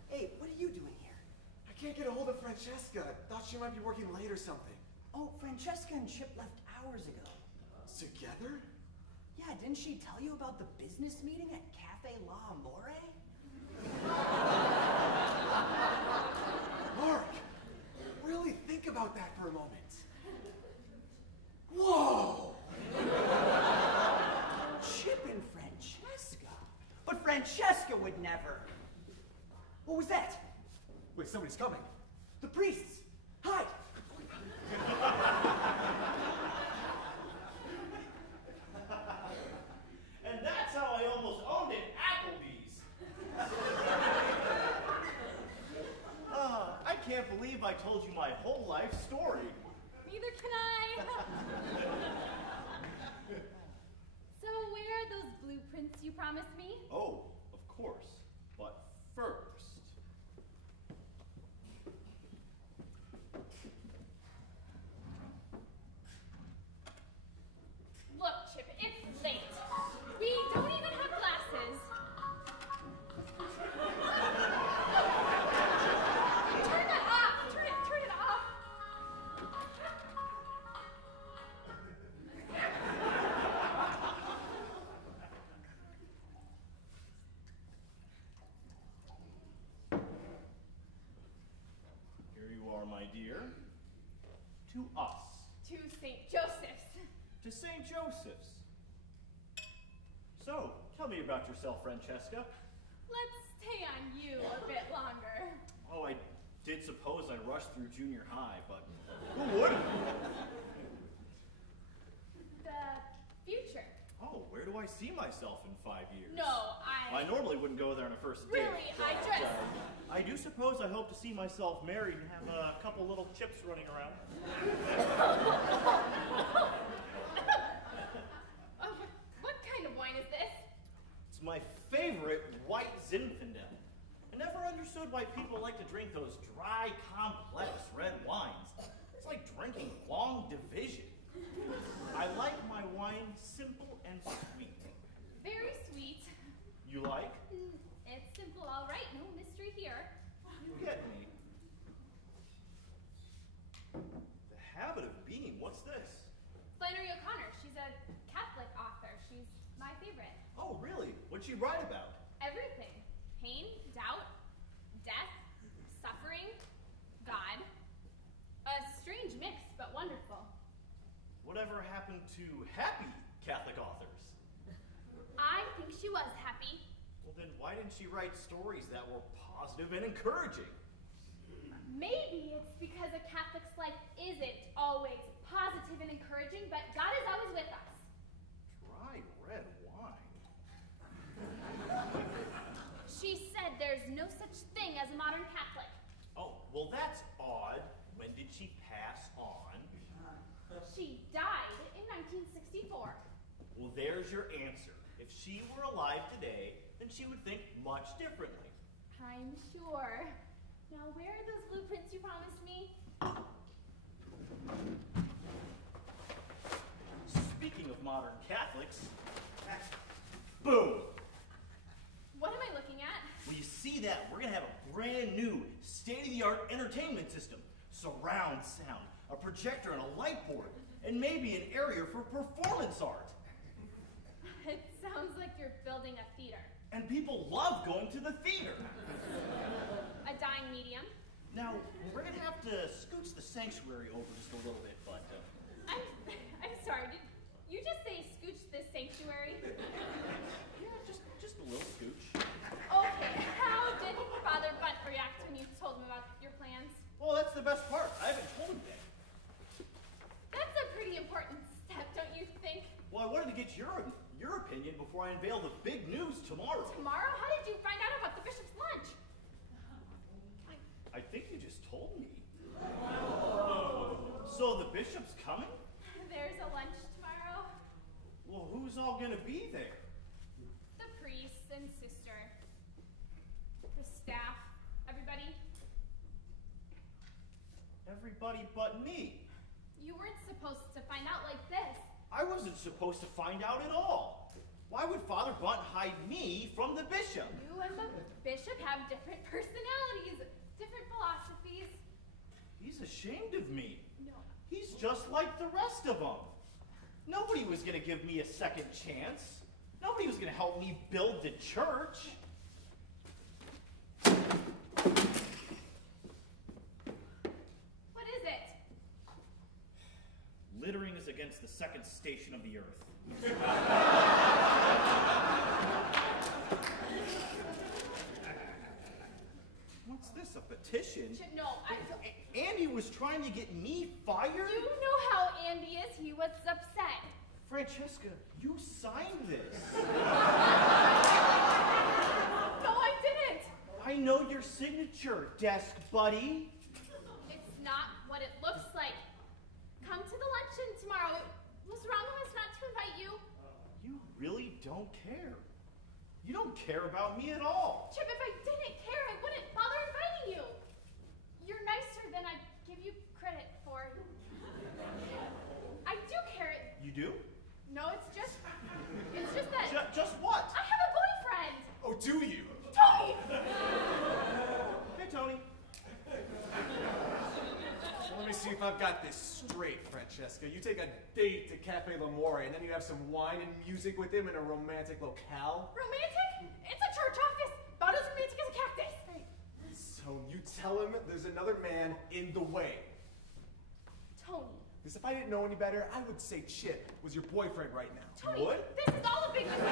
Hey, what are you doing here? I can't get a hold of Francesca. Thought she might be working late or something. Oh, Francesca and Chip left hours ago. Together? Yeah, didn't she tell you about the business meeting at Cafe La Amore? Mark, really think about that for a moment. Whoa! Chip and Francesca? But Francesca would never. What was that? Wait, somebody's coming. The priests. Hide. can't believe I told you my whole life story. Neither can I. So where are those blueprints you promised me? Oh, of course. But first... Look, Chip, it's late. We don't even have glasses. Turn that off! Turn it off! Here you are, my dear. To us. To St. Joseph's. To St. Joseph's. So, tell me about yourself, Francesca. Let's stay on you a bit longer. Oh, I did suppose I rushed through junior high, but who wouldn't? The future. Oh, where do I see myself in 5 years? No, I normally wouldn't go there on a first date. Really, I do suppose I hope to see myself married and have a couple little chips running around. What kind of wine is this? It's my favorite white Zinfandel. I never understood why people like to drink those dry, complex red wines. It's like drinking long division. I like my wine simple and sweet. Very sweet. You like? It's simple, all right. No mystery here. You get me. The Habit of Being, what's this? Flannery O'Connor. She's a Catholic author. She's my favorite. Oh, really? What'd she write about? Everything. Pain, doubt, death, suffering, God. A strange mix, but wonderful. Whatever happened to happy Catholic authors? I think she was happy. Well, then why didn't she write stories that were positive and encouraging? Maybe it's because a Catholic's life isn't always positive and encouraging, but God is always with us. Dry red wine. She said there's no such thing as a modern Catholic. Oh, well, that's odd. When did she pass on? She died in 1964. Well, there's your answer. If she were alive today, then she would think much differently. I'm sure. Now, where are those blueprints you promised me? Speaking of modern Catholics, boom! What am I looking at? Well, you see that? We're going to have a brand new, state-of-the-art entertainment system. Surround sound, a projector and a light board, and maybe an area for performance art. It sounds like you're building a theater. And people love going to the theater. A dying medium. Now, we're going to have to scooch the sanctuary over just a little bit, but... I'm sorry, did you just say scooch this sanctuary? Yeah, just a little scooch. Okay, how did Father Bunt react when you told him about your plans? Well, that's the best part. I haven't told him yet. That's a pretty important step, don't you think? Well, I wanted to get your opinion before I unveil the big news tomorrow. Tomorrow? How did you find out about the bishop's lunch? I think you just told me. So the bishop's coming? There's a lunch tomorrow. Well, who's all going to be there? The priest and sister. The staff. Everybody. Everybody but me. You weren't supposed to find out like this. I wasn't supposed to find out at all. Why would Father Bunt hide me from the bishop? You and the bishop have different personalities, different philosophies. He's ashamed of me. No. He's just like the rest of them. Nobody was going to give me a second chance. Nobody was going to help me build the church. What is it? Littering is against the second station of the earth. What's this, a petition? No, I don't. Andy was trying to get me fired? You know how Andy is. He was upset. Francesca, you signed this. No, I didn't. I know your signature, desk buddy. what it looks like. Come to the luncheon tomorrow. It was wrong of us not to invite you. You really don't care. You don't care about me at all. Chip, if I didn't care, I wouldn't bother inviting you. You're nicer than I give you credit for. I do care. You do? No, it's just that. Just what? I have a boyfriend. Oh, do you? Tony! Hey, Tony. So let me see if I've got this straight, Francesca. You take a date to Cafe L'Amore, and then you have some wine and music with him in a romantic locale? Romantic? It's a church office. About as romantic as a cactus. So you tell him there's another man in the way. Tony. Because if I didn't know any better, I would say Chip was your boyfriend right now. Tony, What? this is all a big mistake.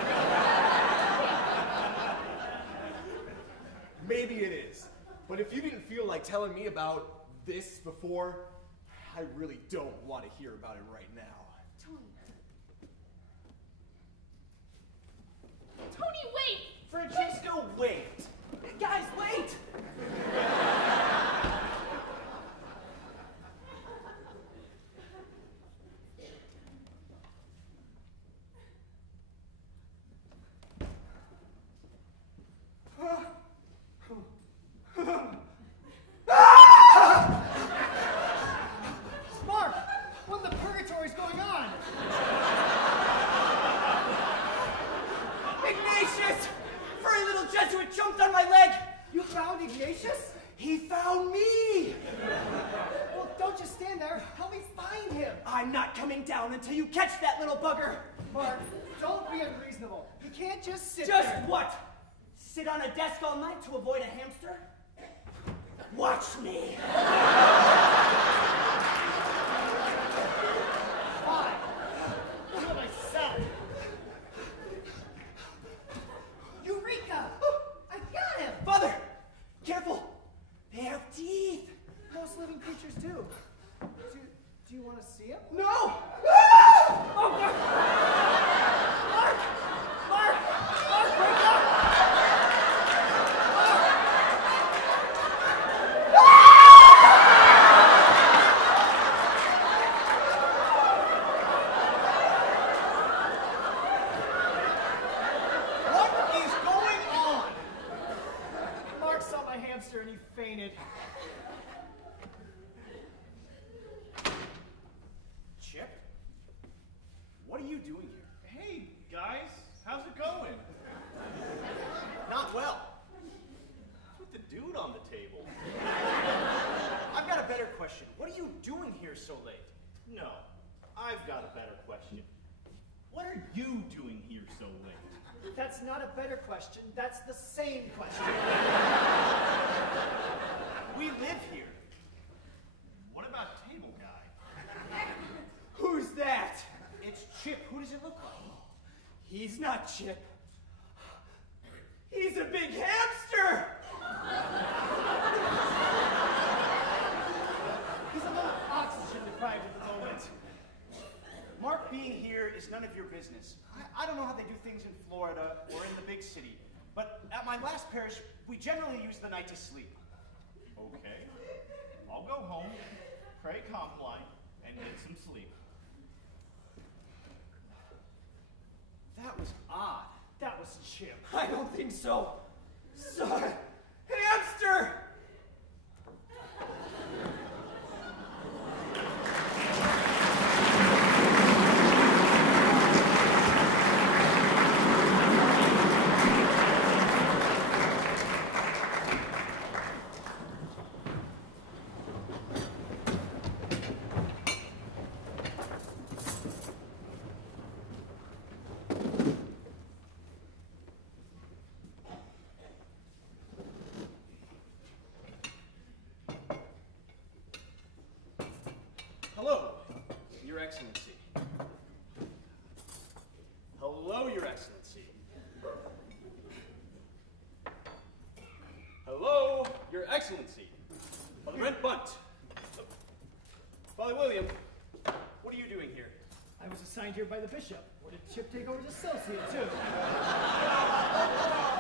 Maybe it is. But if you didn't feel like telling me about this before, I really don't want to hear about it right now. Tony, wait! Francesca, wait. Guys, wait! Mark, what in the purgatory's going on? Ignatius! Furry little Jesuit jumped on my leg! You found Ignatius? He found me! Well, don't just stand there. Help me find him. I'm not coming down until you catch that little bugger! Mark, don't be unreasonable. You can't just sit Just there. what? Sit on a desk all night to avoid a hamster? Watch me! Fine. Do it myself. Eureka! I got him! Father! Careful! They have teeth! Most living creatures do. Do you want to see him? No! Ah! Oh, Mark! Mark! Mark! Mark, wake up! What is going on? Mark saw my hamster and he fainted. Chip? What are you doing here? Hey, guys. How's it going? Not well. What's with the dude on the table? I've got a better question. What are you doing here so late? No, I've got a better question. What are you doing here so late? That's not a better question. That's the same question. We live here. What about Table Guy? Who's that? It's Chip. Who does it look like? He's not Chip. He's a big hamster! He's a little oxygen deprived at the moment. Mark being here is none of your business. I don't know how they do things in Florida or in the big city, but at my last parish, we generally use the night to sleep. Okay. I'll go home, pray compline, and get some sleep. That was odd. That was Chip. I don't think so. Son, hamster! Hello, Your Excellency. Hello, Your Excellency. Hello, Your Excellency. Father Brent Bunt. Father William, what are you doing here? I was assigned here by the bishop. Or did Chip take over as associate, too?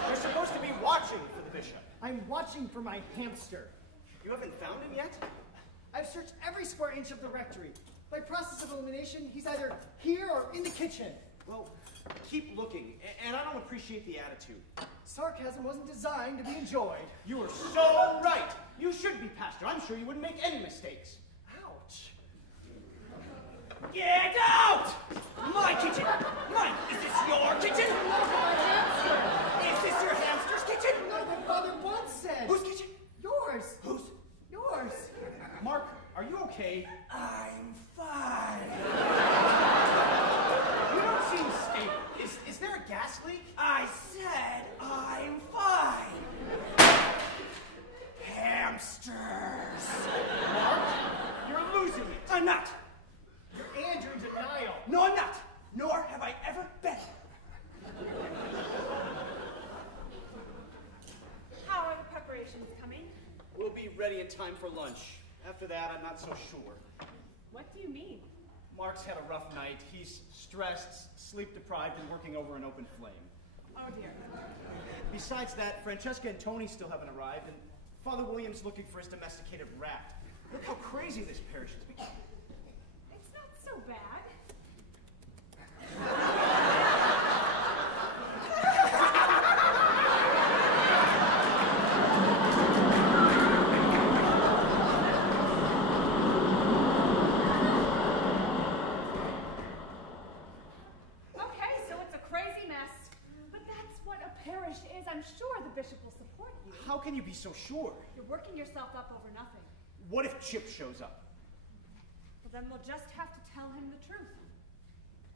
You're supposed to be watching for the bishop. I'm watching for my hamster. You haven't found him yet? I've searched every inch of the rectory. By process of elimination, he's either here or in the kitchen. Well, keep looking, and I don't appreciate the attitude. Sarcasm wasn't designed to be enjoyed. You are so right. You should be, Pastor. I'm sure you wouldn't make any mistakes. Ouch. Get out! My kitchen! Mine! Is this your kitchen? Is this your hamster's kitchen? No, but Father once said. Whose kitchen? Yours. Whose? Yours. Mark, are you okay? I'm fine. You don't seem stable. Is there a gas leak? I said I'm fine. Hamsters. Mark, you're losing it. I'm not. You're Andrew denial. No, I'm not. Nor have I ever been. How are the preparations coming? We'll be ready in time for lunch. After that, I'm not so sure. What do you mean? Mark's had a rough night. He's stressed, sleep-deprived, and working over an open flame. Oh dear. Besides that, Francesca and Tony still haven't arrived, and Father William's looking for his domesticated rat. Look how crazy this parish has become. It's not so bad. Okay, so it's a crazy mess. But that's what a parish is. I'm sure the bishop will support you. How can you be so sure? You're working yourself up over nothing. What if Chip shows up? Well, then we'll just have to tell him the truth.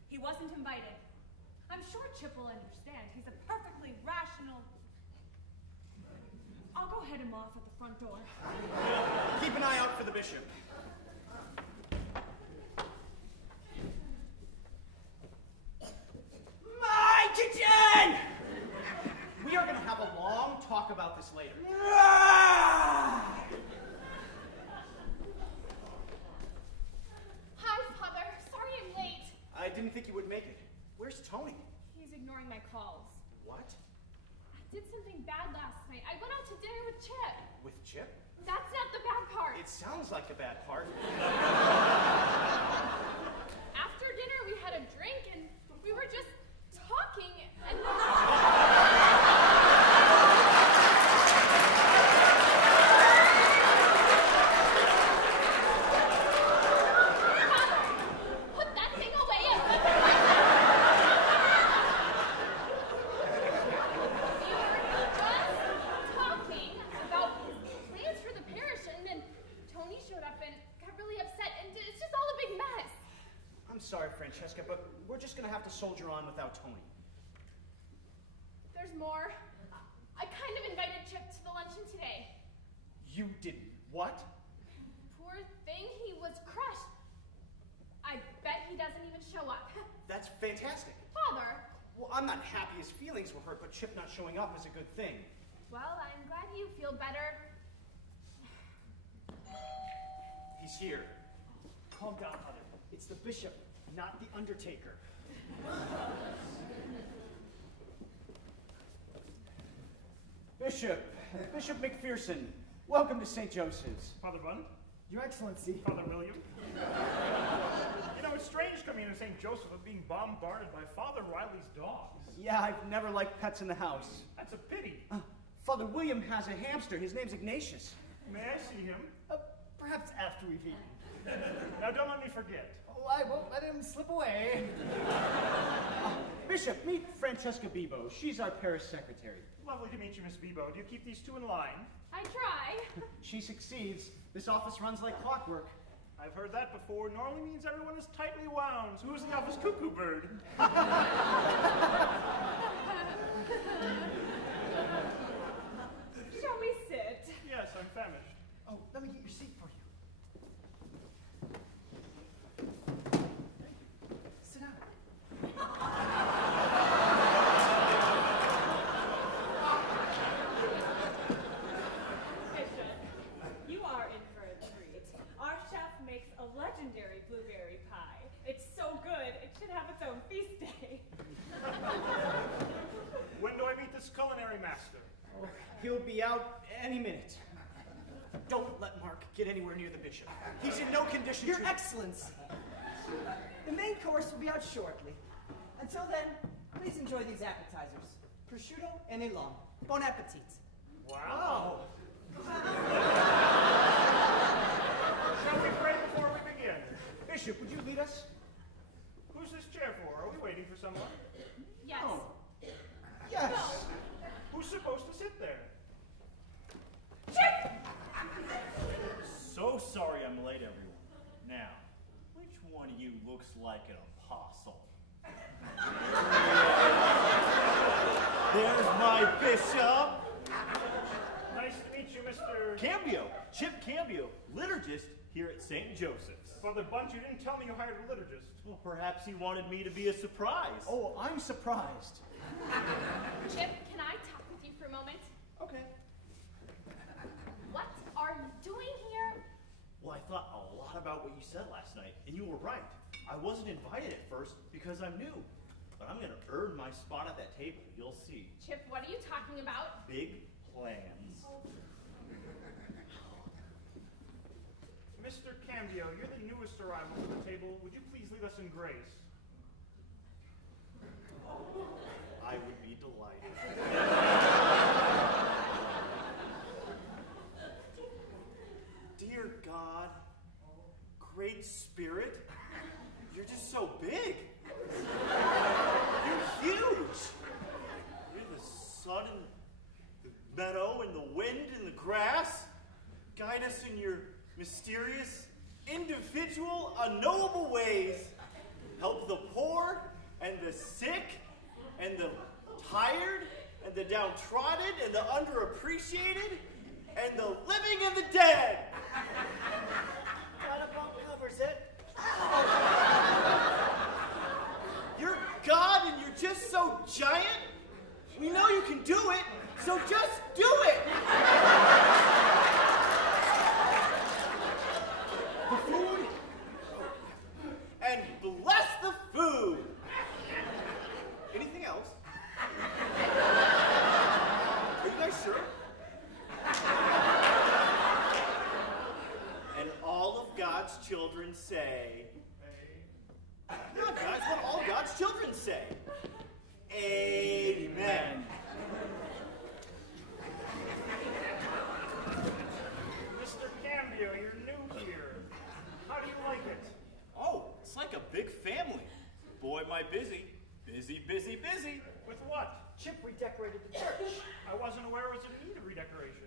He wasn't invited. I'm sure Chip will understand. He's a perfectly rational... I'll go head him off at the front door. Keep an eye out for the bishop. My kitchen! We are going to have a long talk about this later. Hi, Father. Sorry I'm late. I didn't think you would make it. Where's Tony? He's ignoring my calls. What? I did something bad last night. I went out to dinner with Chip. With Chip? That's not the bad part. It sounds like a bad part. After dinner, we had a drink and we were just talking and put that thing away and we were just talking about his plans for the parish, and then Tony showed up and got really upset, and it's just all a big mess. I'm sorry, Francesca, but we're just going to have to soldier on without Tony. There's more. I kind of invited Chip to the luncheon today. You did what? Poor thing, he was crushed. I bet he doesn't even show up. That's fantastic. Father, Well, I'm not happy his feelings were hurt, but Chip not showing up is a good thing. well, I'm glad you feel better. He's here. Calm down, Father. It's the bishop, not the undertaker. Bishop McPherson, welcome to St. Joseph's. Father Bunn? Your Excellency. Father William? You know, it's strange coming into St. Joseph and being bombarded by Father Riley's dogs. Yeah, I've never liked pets in the house. That's a pity. Father William has a hamster. His name's Ignatius. May I see him? Perhaps after we've eaten. Now, don't let me forget. Oh, I won't let him slip away. Bishop, meet Francesca Bebo. She's our parish secretary. Lovely to meet you, Miss Bebo. Do you keep these two in line? I try. She succeeds. This office runs like clockwork. I've heard that before. Normally means everyone is tightly wound. So who's the office cuckoo bird? Shall we sit? Yes, I'm famished. Oh, let me get your seat for you. Sit down. Bishop, you are in for a treat. Our chef makes a legendary blueberry pie. It's so good, it should have its own feast day. When do I meet this culinary master? He'll be out any minute. Don't let Mark get anywhere near the bishop. He's in no condition Your to... Excellence, the main course will be out shortly. Until then, please enjoy these appetizers. Prosciutto and a long. Bon appetit. Wow. Shall we pray before we begin? Bishop, would you lead us? Who's this chair for? Are we waiting for someone? Yes. Oh. Yes. Who's supposed to sit there? Chip! So sorry I'm late, everyone. Now, which one of you looks like an apostle? There's my bishop. Nice to meet you, Mr. Cambio, Chip Cambio, liturgist here at St. Joseph's. Father Bunt, you didn't tell me you hired a liturgist. Well, perhaps he wanted me to be a surprise. Oh, I'm surprised. Chip, can I talk with you for a moment? Okay. What are you doing here? Well, I thought a lot about what you said last night, and you were right. I wasn't invited at first because I'm new, but I'm gonna earn my spot at that table. You'll see. Chip, what are you talking about? Big plans. Mr. Cambio, you're the newest arrival to the table. Would you please lead us in grace? I would be delighted. Dear God, Great Spirit, you're just so big. You're huge. You're the sun and the meadow and the wind and the grass. Guide us in your mysterious, individual, unknowable ways. Help the poor and the sick and the tired and the downtrodden and the underappreciated and the living and the dead. God above covers it. You're God and you're just so giant. We know you can do it, so just do it. The food, and bless the food. Anything else? Are you guys sure? And all of God's children say, no, guys, what all God's children say. Amen. Mr. Cambio, you're new here. How do you like it? Oh, it's like a big family. Boy, am I busy. Busy, busy, busy. With what? Chip redecorated the church. I wasn't aware it was in need of redecoration.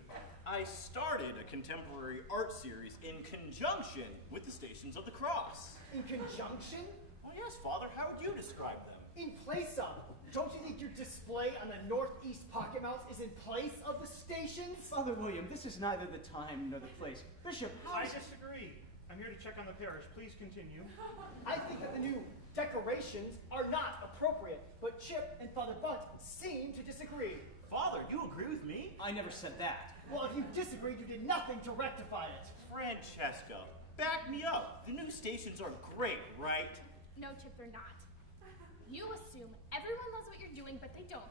I started a contemporary art series in conjunction with the Stations of the Cross. In conjunction? Oh yes, Father, how would you describe them? In place of. Don't you think your display on the northeast pocket mouse is in place of the stations? Father William, this is neither the time nor the place. Bishop, how I is... disagree. I'm here to check on the parish. Please continue. I think that the new decorations are not appropriate, but Chip and Father Bunt seem to disagree. Father, you agree with me? I never said that. Well, if you disagreed, you did nothing to rectify it. Francesca, back me up. The new stations are great, right? No, Chip, they're not. You assume everyone knows what you're doing, but they don't.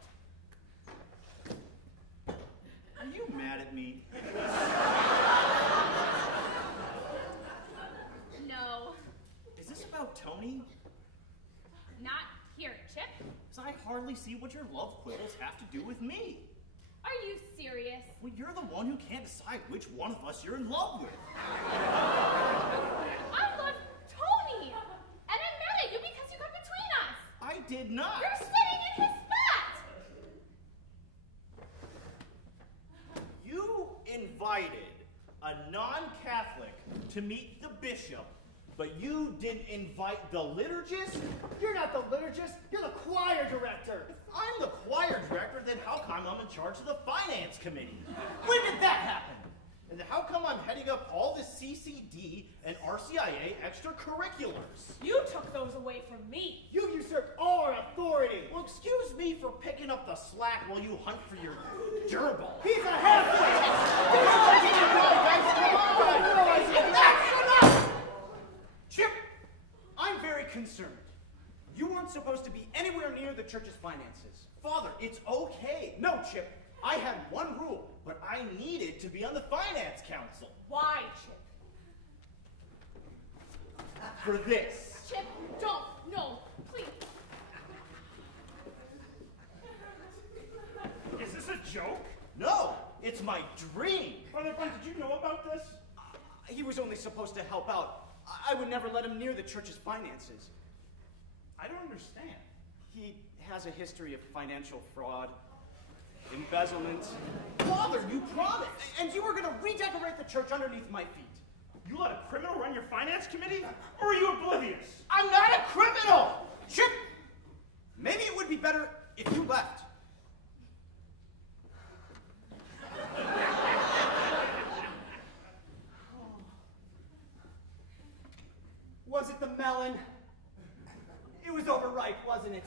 Are you mad at me? No, Is this about Tony? not here, Chip. Because I hardly see what your love quibbles have to do with me. Are you serious? Well, you're the one who can't decide which one of us you're in love with. I love Tony, and I'm mad at you because you got between us. I did not. You're sitting in his spot. You invited a non-Catholic to meet the bishop, but you didn't invite the liturgist? You're not the liturgist, you're the choir director. If I'm the choir director, then how come I'm in charge of the finance committee? When did that happen? And how come I'm heading up all the CCD and RCIA extracurriculars? You took those away from me. You usurped our authority. Well, excuse me for picking up the slack while you hunt for your gerbil. He's a half-wit. Chip, I'm very concerned. You weren't supposed to be anywhere near the church's finances. Father, it's okay. No, Chip, I had one rule. But I needed to be on the finance council. Why, Chip? for this. Chip, don't. No, please. Is this a joke? No, it's my dream. Father Bunch, did you know about this? He was only supposed to help out. I would never let him near the church's finances. I don't understand. He has a history of financial fraud, embezzlement. Father, you promised! And you were going to redecorate the church underneath my feet. You let a criminal run your finance committee? Or are you oblivious? I'm not a criminal! Chip! Maybe it would be better if you left. Was it the melon? It was overripe, wasn't it?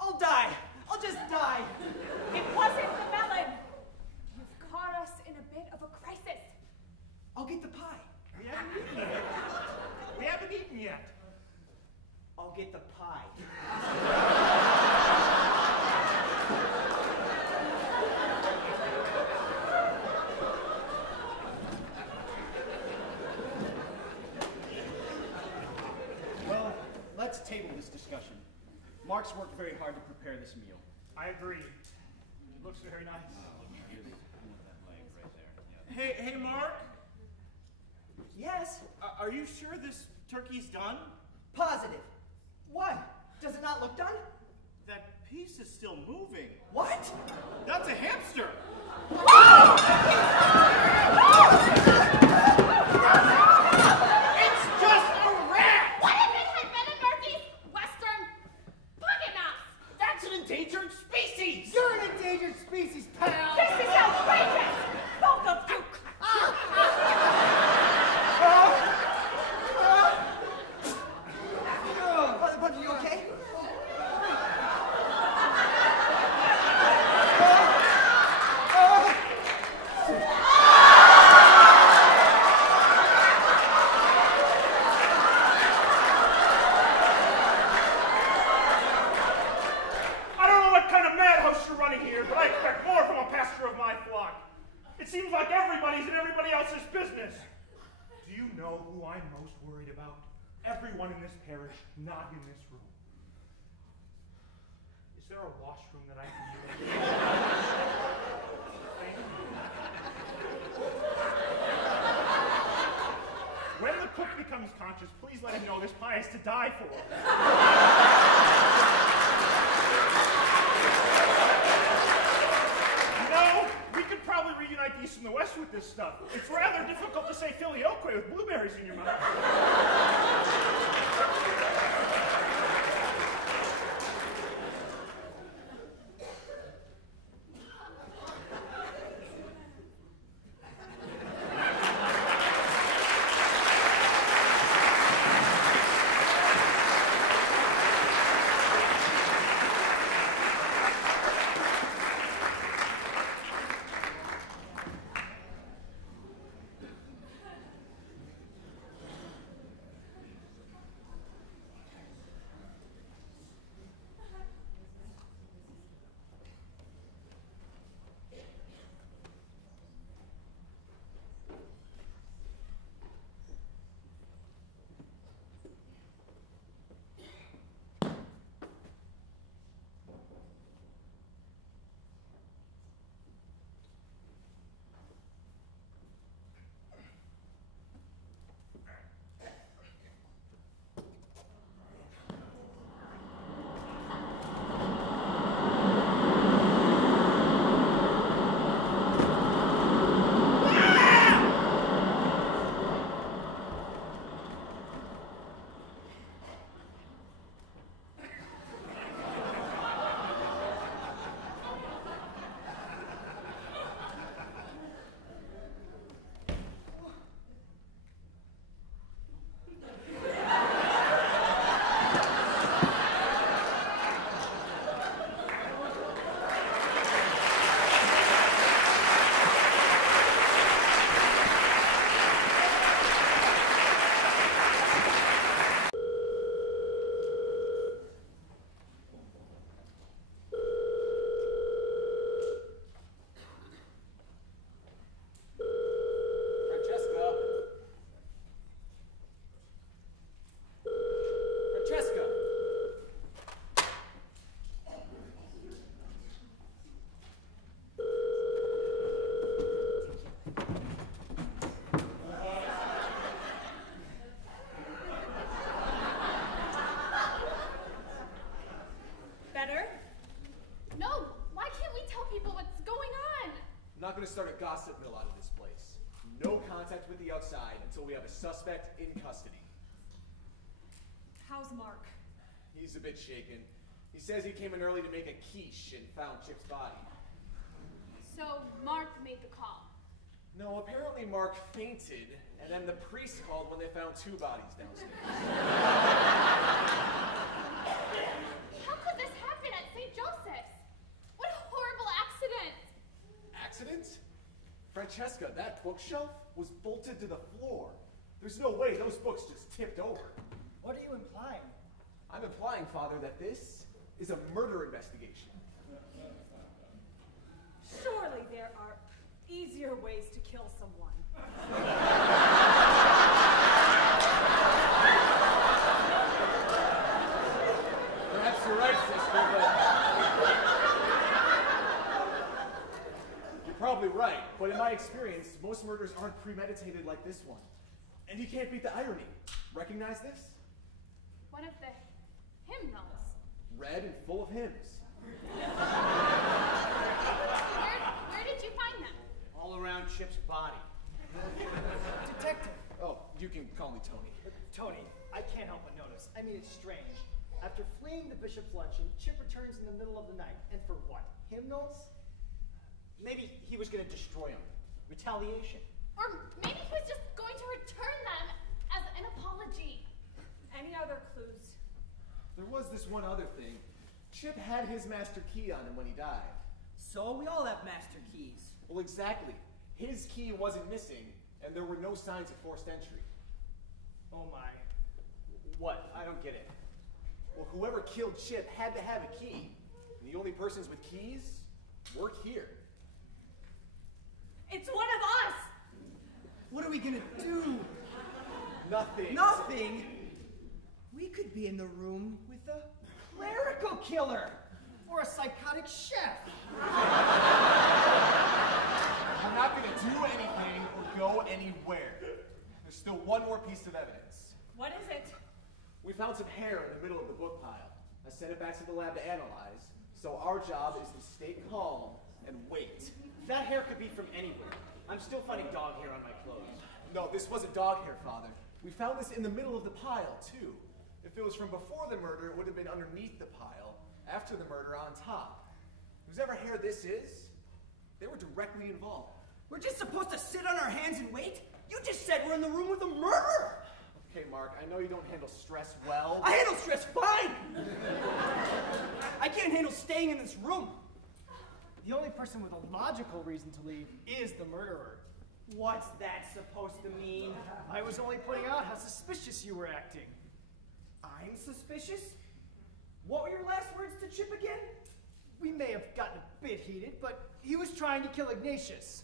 I'll die. I'll just die. It wasn't the melon. You've caught us in a bit of a crisis. I'll get the pie. We haven't eaten yet. We haven't eaten yet. I'll get the pie. Well, let's table this discussion. Mark's worked very hard to prepare this meal. I agree. It looks very nice. Hey, Mark. Yes, Are you sure this turkey's done? positive. What? Does it not look done? That piece is still moving. What? That's a hamster. It's just a rat! What if it had been a Northeast Western pocket mouse? That's an endangered species! You're an endangered species, pal. This is outrageous! Both of you! Father Bunch, are you okay? I don't know what kind of madhouse you're running here, but I expect more from a pastor of my flock. It seems like everybody's in everybody else's business. Do you know who I'm most worried about? Everyone in this parish, not in this room. Is there a washroom that I can use? Thank you. When the cook becomes conscious, please let him know this pie is to die for. You know, we could probably reunite the East and the West with this stuff. It's rather difficult to say filioque with blueberries in your mouth. gossip mill out of this place. No contact with the outside until we have a suspect in custody. How's Mark? He's a bit shaken. He says he came in early to make a quiche and found Chip's body. So Mark made the call. No, apparently Mark fainted, and then the priest called when they found 2 bodies downstairs. How could this happen at St. Joseph's? What a horrible accident! Accident? Francesca, that bookshelf was bolted to the floor. There's no way those books just tipped over. What are you implying? I'm implying, Father, that this is a murder investigation. Surely there are easier ways to kill someone. Perhaps you're right, sister, but... You're probably right, but in my experience, most murders aren't premeditated like this one. And you can't beat the irony. Recognize this? One of the hymnals. Red and full of hymns. Where did you find them? All around Chip's body. Detective. Oh, you can call me Tony. Tony, I can't help but notice. I mean, it's strange. After fleeing the bishop's luncheon, Chip returns in the middle of the night. And for what? Hymnals? Maybe he was going to destroy him. Retaliation. Or maybe he was just going to return them as an apology. Any other clues? There was this one other thing. Chip had his master key on him when he died. So we all have master keys. Well, exactly. His key wasn't missing, and there were no signs of forced entry. Oh my. What? I don't get it. Well, whoever killed Chip had to have a key. And the only persons with keys work here. It's one of us! What are we gonna do? Nothing. Nothing? We could be in the room with a clerical killer. Or a psychotic chef. I'm not going to do anything or go anywhere. There's still one more piece of evidence. What is it? We found some hair in the middle of the book pile. I sent it back to the lab to analyze, so our job is to stay calm and wait. That hair could be from anywhere. I'm still finding dog hair on my clothes. No, this wasn't dog hair, Father. We found this in the middle of the pile, too. If it was from before the murder, it would have been underneath the pile. After the murder, on top. Whosever hair this is, they were directly involved. We're just supposed to sit on our hands and wait? You just said we're in the room with a murderer! Okay, Mark, I know you don't handle stress well. I handle stress fine! I can't handle staying in this room. The only person with a logical reason to leave is the murderer. What's that supposed to mean? I was only pointing out how suspicious you were acting. I'm suspicious? What were your last words to Chip again? We may have gotten a bit heated, but he was trying to kill Ignatius.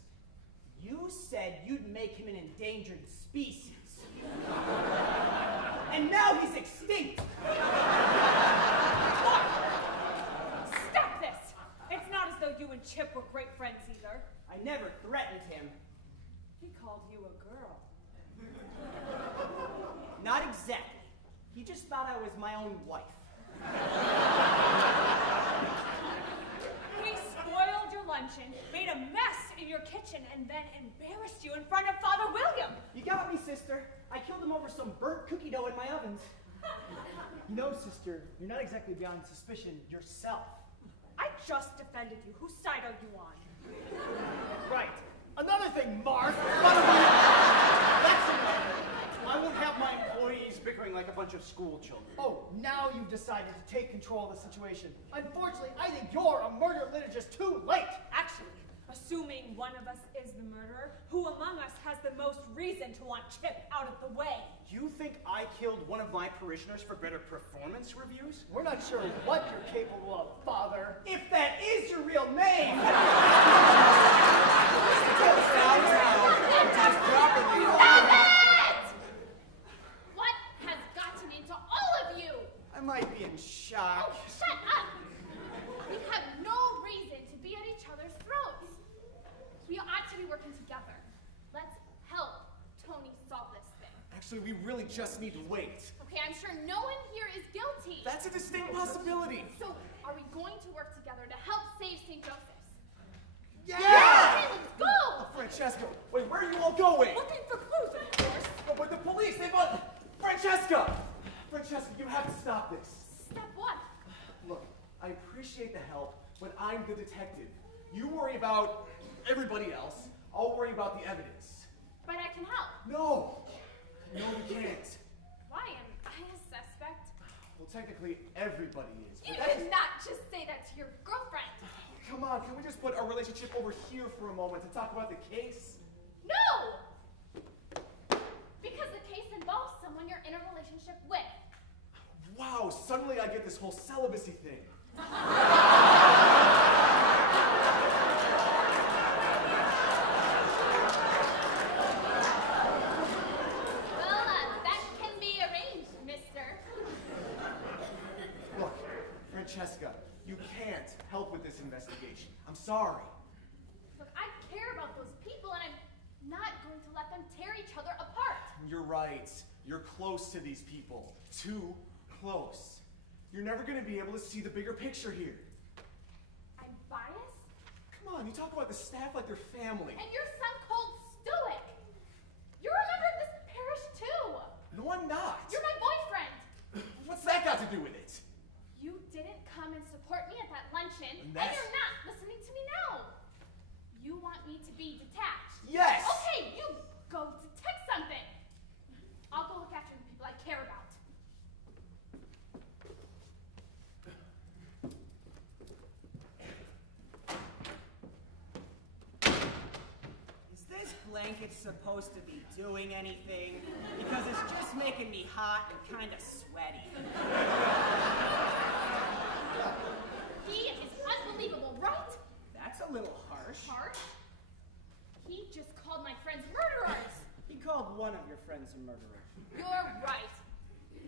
You said you'd make him an endangered species. And now he's extinct! Stop this! It's not as though you and Chip were great friends either. I never threatened him. He called you a girl. Not exactly. He just thought I was my own wife. He spoiled your luncheon, made a mess in your kitchen, and then embarrassed you in front of Father William. You got me, sister. I killed him over some burnt cookie dough in my ovens. No, sister, you're not exactly beyond suspicion yourself. I just defended you. Whose side are you on? Right. Another thing, Mark. That's enough. I won't have my employees bickering like a bunch of school children. Oh, now you've decided to take control of the situation. Unfortunately, I think you're a murder liturgist too late. Actually, assuming one of us is the murderer, who among us has the most reason to want Chip out of the way? You think I killed one of my parishioners for better performance reviews? We're not sure what you're capable of, Father. If that is your real name! What has gotten into all of you? I might be in shock. Oh, shut up! We have no reason to be at each other's throats. We ought to be working together. Let's help Tony solve this thing. Actually, we really just need to wait. Okay, I'm sure no one here is guilty. That's a distinct possibility. So, are we going to work together to help save St. Joseph's? Yeah! Okay, let's go! Francesca, wait, where are you all going? Looking for clues, of course. Oh, but the police, they want... Francesca! Francesca, you have to stop this. Stop what? Look, I appreciate the help, but I'm the detective. You worry about everybody else. I'll worry about the evidence. But I can help. No! No, you can't. Why am I a suspect? Well, technically, everybody is. You but that did not just say that to your girlfriend. Come on, can we just put our relationship over here for a moment to talk about the case? No! Because the case involves someone you're in a relationship with. Wow, suddenly I get this whole celibacy thing. That can be arranged, mister. Look, Francesca, you can't help with this investigation. I'm sorry. Look, I care about those people, and I'm not going to let them tear each other apart. You're right. You're close to these people. Too close. You're never going to be able to see the bigger picture here. I'm biased? Come on, you talk about the staff like they're family. And you're some cold stoic. You're a member of this parish, too. No, I'm not. You're my boyfriend. What's that got to do with it? You didn't come and support me at that luncheon, And and you're not listening to me now. You want me to be detached. Yes! Okay, you go detect something. I'll go look after the people I care about. Is this blanket supposed to be doing anything? Because it's just making me hot and kind of sweaty. He is unbelievable, right? That's a little harsh. Harsh? He just called my friends murderers. He called one of your friends a murderer. You're right.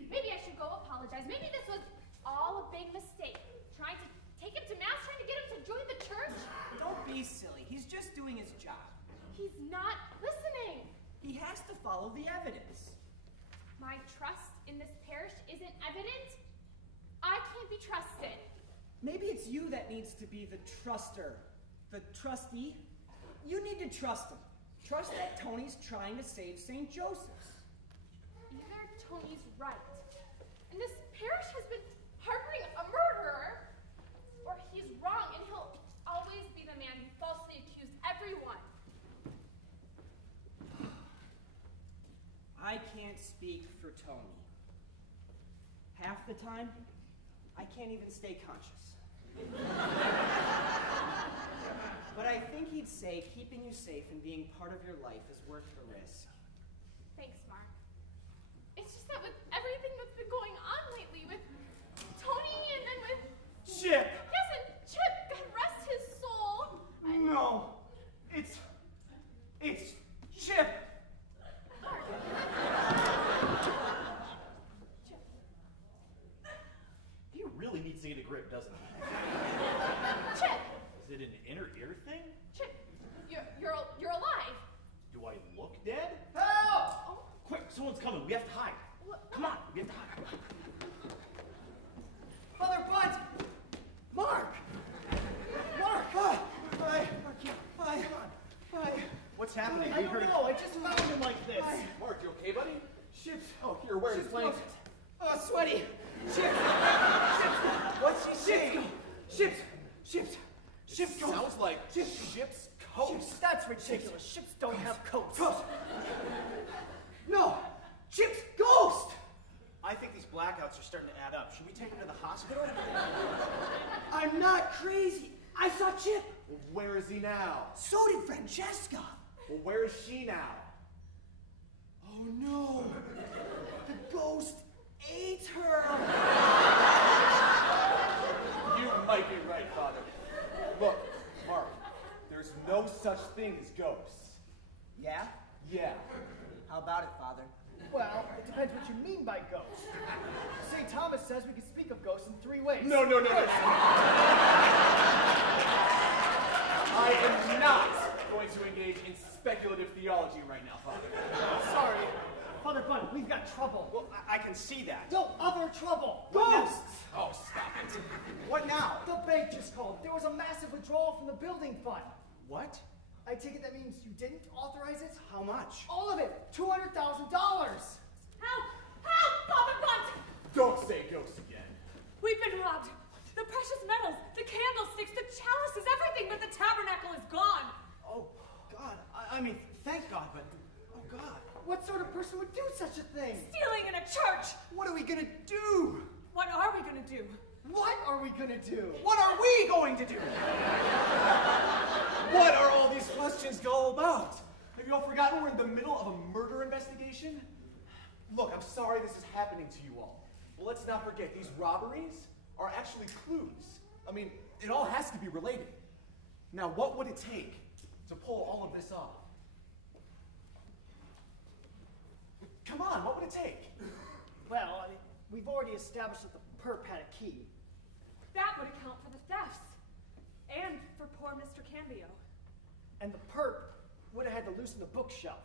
Maybe I should go apologize. Maybe this was all a big mistake. Trying to take him to mass, trying to get him to join the church. Don't be silly. He's just doing his job. He's not listening. He has to follow the evidence. My trust in this parish isn't evident. I can't be trusted. Maybe it's you that needs to be the truster. The trustee. You need to trust him. Trust that Tony's trying to save St. Joseph's. Either Tony's right, and this parish has been harboring a murderer, or he's wrong and he'll always be the man who falsely accused everyone. I can't speak for Tony. Half the time, I can't even stay conscious. But I think he'd say keeping you safe and being part of your life is worth the risk. Thanks, Mark. It's just that with everything that's been going on lately, with Tony and then with... Chip! Yes, and Chip, God rest his soul. No. It's Chip! Mark. Chip. He really needs to get a grip, doesn't he? Chip! Is it an inner ear thing? Chip, you're alive. Do I look dead? Help! Oh, Quick, someone's coming. We have to hide. what? Come on, we have to hide. Father Bunt! Mark! Mark! Hi. Hi. Hi. What's happening? I don't know. I just found him like this. Mark, you okay, buddy? Ship's... Oh, here, where's his Ship's blanket? Oh, sweaty. Ship's... What's he saying? Ship's ghost. Sounds like ship's coat. That's ridiculous. Ships don't have coats. No! Chip's ghost! I think these blackouts are starting to add up. Should we take him to the hospital? I'm not crazy. I saw Chip. Well, where is he now? So did Francesca. Well, where is she now? Oh no. The ghost ate her. You might be right, Father. Look, Mark, there's no such thing as ghosts. Yeah? Yeah. How about it, Father? Well, it depends what you mean by ghost. St. Thomas says we can speak of ghosts in 3 ways. No. I am not going to engage in speculative theology right now, Father. Sorry. Father Bunt, we've got trouble. Well, I can see that. No, other trouble. What now? Ghosts! Oh, stop it. What now? The bank just called. There was a massive withdrawal from the building fund. What? I take it that means you didn't authorize it? How much? All of it! $200,000! Help! Help! Father Bunt! Don't say ghosts again. We've been robbed. The precious metals, the candlesticks, the chalices, everything but the tabernacle is gone. Oh, God. I mean, thank God, but... Oh, God. What sort of person would do such a thing? Stealing in a church. What are we gonna do? What are we gonna do? What are we gonna do? What are we going to do? What are all these questions all about? Have you all forgotten we're in the middle of a murder investigation? Look, I'm sorry this is happening to you all. But let's not forget, these robberies are actually clues. I mean, it all has to be related. Now, what would it take to pull all of this off? Come on, what would it take? Well, I mean, we've already established that the perp had a key. That would account for the thefts. And for poor Mr. Cambio. And the perp would have had to loosen the bookshelf.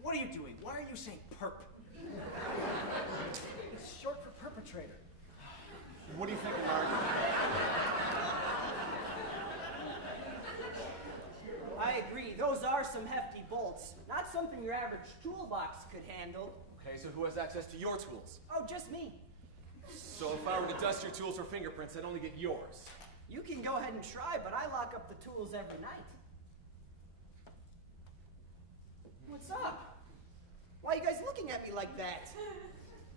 What are you doing? Why are you saying perp? It's short for perpetrator. What do you think, Mark? I agree. Those are some hefty bolts. Not something your average toolbox could handle. Okay, so who has access to your tools? Oh, just me. So if I were to dust your tools for fingerprints, I'd only get yours. You can go ahead and try, but I lock up the tools every night. What's up? Why are you guys looking at me like that?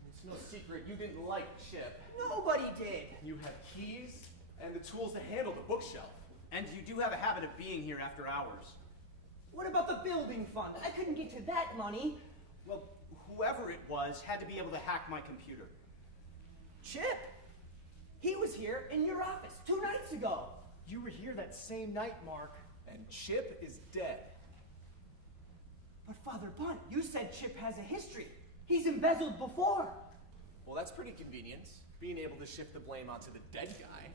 It's no secret you didn't like Chip. Nobody did. You have keys and the tools to handle the bookshelf. And you do have a habit of being here after hours. What about the building fund? I couldn't get to that money. Well, whoever it was had to be able to hack my computer. Chip, he was here in your office 2 nights ago. You were here that same night, Mark. And Chip is dead. But Father Bunt, you said Chip has a history. He's embezzled before. Well, that's pretty convenient, being able to shift the blame onto the dead guy.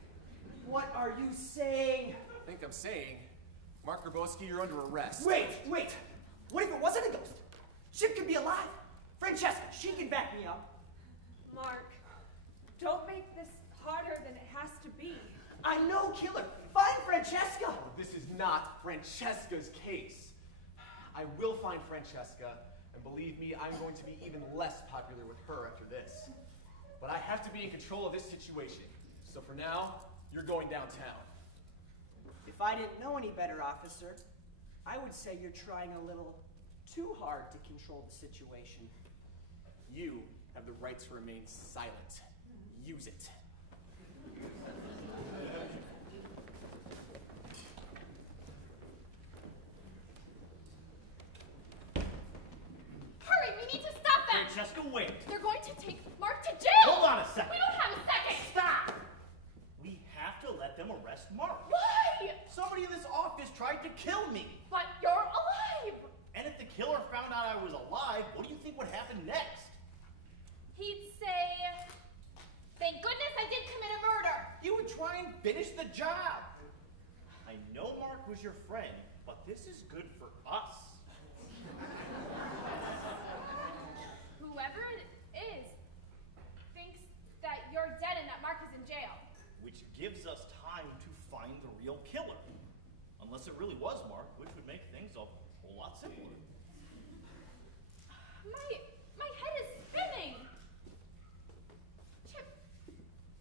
What are you saying? I think I'm saying, Mark Grabowski, you're under arrest. Wait. What if it wasn't a ghost? Chip could be alive. Francesca, she can back me up. Mark, don't make this harder than it has to be. I'm no killer. Find Francesca. This is not Francesca's case. I will find Francesca, and believe me, I'm going to be even less popular with her after this. But I have to be in control of this situation. So for now, you're going downtown. If I didn't know any better, officer, I would say you're trying a little too hard to control the situation. You have the right to remain silent. Use it. Hurry, we need to stop them! Francesca, wait. They're going to take Mark to jail! Hold on a second. We don't have a second! Stop! We have to let them arrest Mark. Why? Somebody in this office tried to kill me. But you're alive! And if the killer found out I was alive, what do you think would happen next? He'd say, thank goodness I did commit a murder! You would try and finish the job. I know Mark was your friend, but this is good for us. Whoever it is thinks that you're dead and that Mark is in jail. Which gives us time to find the real killer. Unless it really was Mark, which would make things a whole lot simpler. My head is spinning! Chip,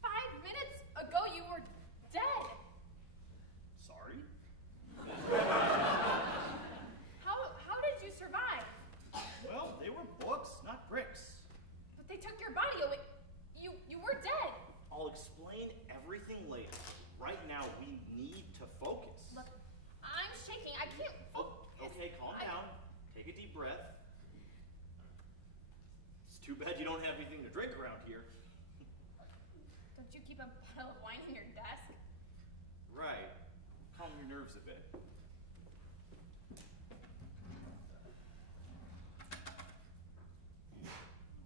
5 minutes ago you were dead. Sorry? How did you survive? Well, they were books, not bricks. But they took your body away. You were dead. I'll explain everything later. Right now, we need to focus. Look, I'm shaking. I can't focus. Okay, calm down. Take a deep breath. It's too bad you don't have anything to drink around here. Don't you keep a bottle of wine in your desk? Right. Calm your nerves a bit.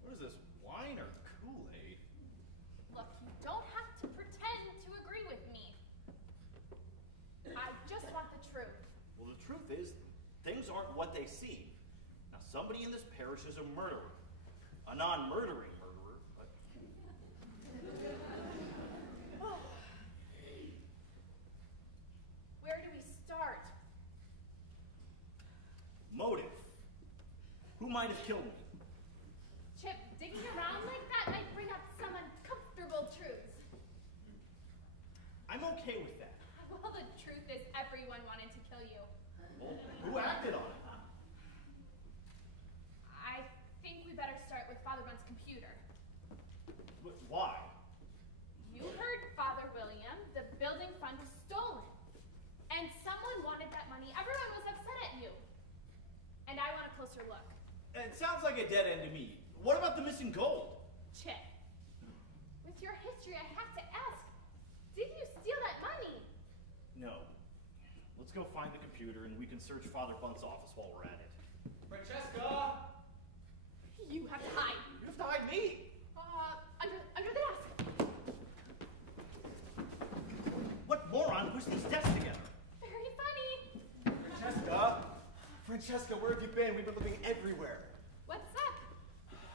What is this, wine or Kool-Aid? Look, you don't have to pretend to agree with me. I just want the truth. Well, the truth is, things aren't what they seem. Now, somebody in this parish is a murderer. A non-murdering murderer, but... Where do we start? Motive. Who might have killed me? Chip, digging around like that might bring up some uncomfortable truths. I'm okay with that. Well, the truth is everyone wanted to kill you. Well, who acted on it? I think we better start with Father Bunt's computer. Why? You heard Father William. The building fund was stolen. And someone wanted that money. Everyone was upset at you. And I want a closer look. It sounds like a dead end to me. What about the missing gold? Chip, with your history, I have to ask, did you steal that money? No. Let's go find the computer and we can search Father Bunt's office while we're at it. Francesca! You have to hide. You have to hide me. Under the desk. What moron pushed these desks together? Very funny. Francesca! Francesca, where have you been? We've been looking everywhere. What's up?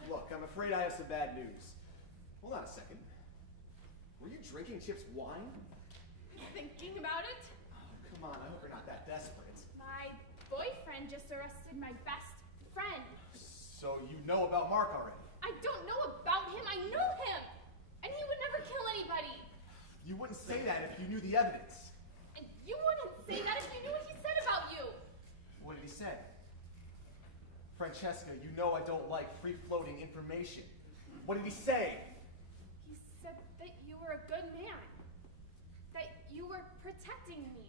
Look, I'm afraid I have some bad news. Hold on a second. Were you drinking Chip's wine? Thinking about it? Oh, come on, I hope you're not that desperate. My boyfriend just arrested my best friend. So you know about Mark already? I don't know about him. I know him. And he would never kill anybody. You wouldn't say that if you knew the evidence. And you wouldn't say that if you knew what he said about you. What did he say? Francesca, you know I don't like free-floating information. What did he say? He said that you were a good man. That you were protecting me.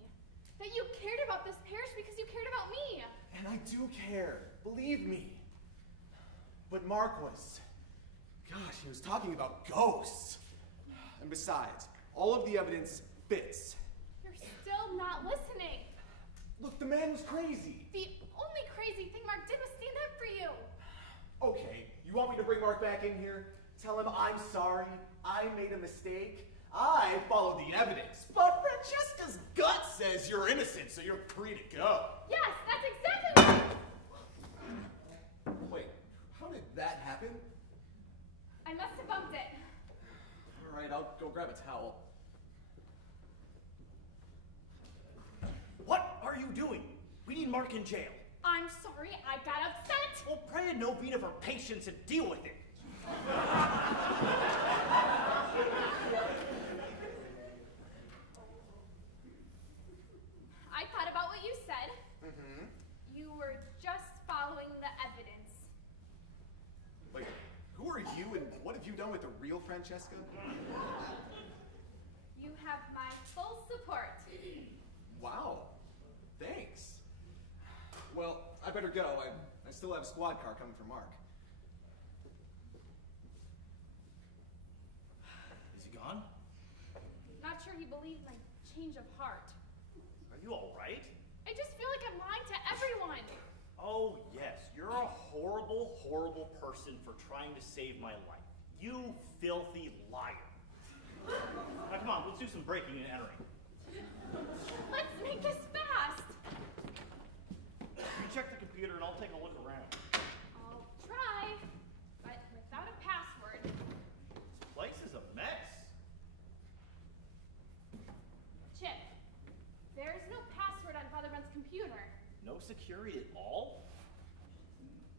That you cared about this parish because you cared about me. And I do care, believe me. But Mark was, gosh, he was talking about ghosts. And besides, all of the evidence fits. You're still not listening. Look, the man was crazy. The only crazy thing Mark did was stand up for you. Okay, you want me to bring Mark back in here? Tell him I'm sorry, I made a mistake, I followed the evidence. But Francesca's gut says you're innocent, so you're free to go. Yes, that's exactly what... Wait, how did that happen? I must have bumped it. All right, I'll go grab a towel. What are you doing? We need Mark in jail. I'm sorry, I got upset. Well, pray a novena for patience and deal with it. I thought about what you said. Mm-hmm. You were just following the evidence. Wait, who are you and what have you done with the real Francesca? You have my full support. Wow, thanks. Well, I better go. I still have a squad car coming for Mark. Is he gone? Not sure he believed my change of heart. Are you all right? I just feel like I'm lying to everyone. Oh, yes. You're a horrible, horrible person for trying to save my life. You filthy liar. Now, come on, let's do some breaking and entering. Let's make this fast. You check the computer and I'll take a look around. I'll try, but without a password. This place is a mess. Chip, there's no password on Father Bunt's computer. No security at all?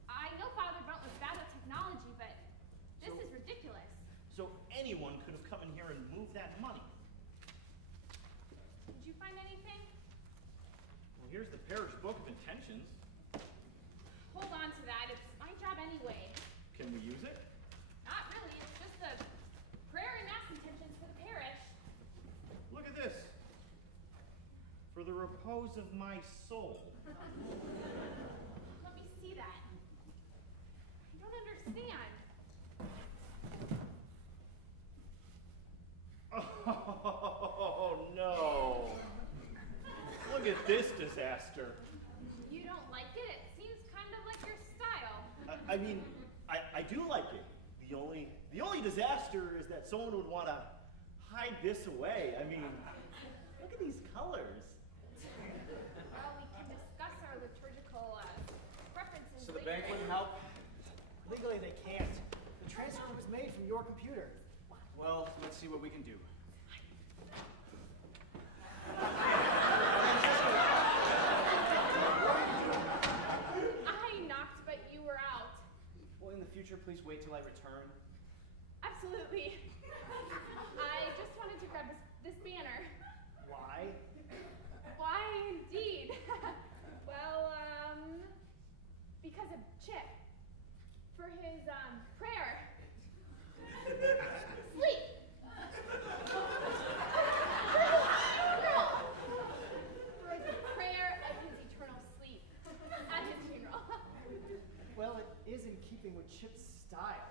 I know Father Bunt was bad at technology, but this is ridiculous. So anyone could have come in here and moved that money. Did you find anything? Well, here's the parish book of intentions. Hold on to that. It's my job anyway. Can we use it? Not really. It's just the prayer and mass intentions for the parish. Look at this. For the repose of my soul. Let me see that. I don't understand. Oh, no. Look at this disaster. You don't like it? It seems kind of like your style. I mean, I do like it. The only disaster is that someone would want to hide this away. I mean, look at these colors. Well, we can discuss our liturgical preferences So the later. bank wouldn't help? Legally, they can't. The transfer was made from your computer. Well, let's see what we can do. preacher please wait till I return? Absolutely. I just wanted to grab this banner. Why? Why indeed? Well, because of Chip. For his, prayer. Sleep! For the prayer of his eternal sleep at his funeral. Well, it is in keeping with Chip's style.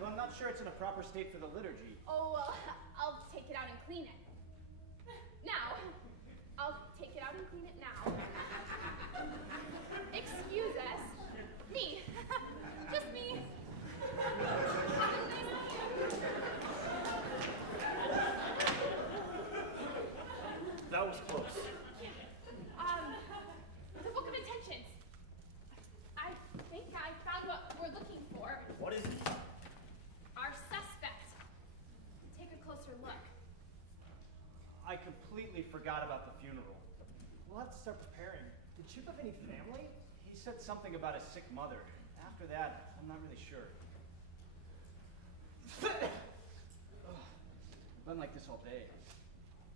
Well, I'm not sure it's in a proper state for the liturgy. Oh, well, I'll take it out and clean it. Now. I'll take it out and clean it now. Excuse us. Me. Just me. That was close. The Book of Intentions. I think I found what we're looking for. What is it? Our suspect. Take a closer look. I completely forgot about the funeral. We'll have to start preparing. Did Chip have any family? He said something about a sick mother. After that, I'm not really sure. I've been like this all day.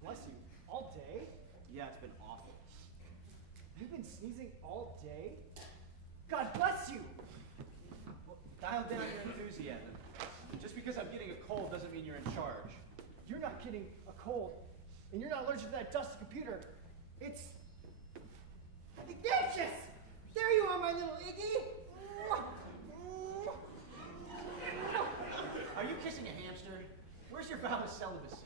Bless you. All day? Yeah, it's been awful. You've been sneezing all day? God bless you! Well, dial down your enthusiasm. Just because I'm getting a cold doesn't mean you're in charge. You're not getting a cold, and you're not allergic to that dusty computer. It's Ignatius! There you are, my little Iggy! Are you kissing a hamster? Where's your vow of celibacy?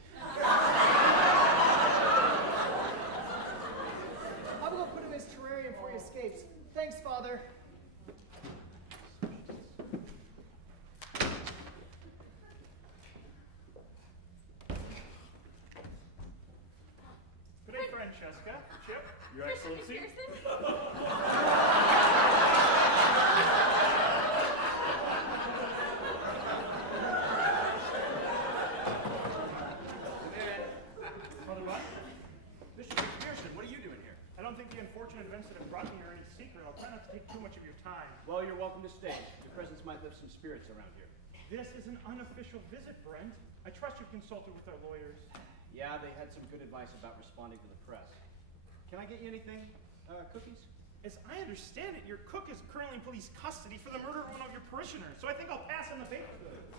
I'm gonna put him in his terrarium before he escapes. Thanks, Father. Good day, Francesca. Chip. Your Excellency. Mother what? Bishop McPherson, what are you doing here? I don't think the unfortunate events that have brought me are any secret. I'll try not to take too much of your time. Well, you're welcome to stay. Your presence might lift some spirits around here. This is an unofficial visit, Brent. I trust you've consulted with our lawyers. Yeah, they had some good advice about responding to the press. Can I get you anything? Cookies? As I understand it, your cook is currently in police custody for the murder of one of your parishioners, so I think I'll pass on the baked goods.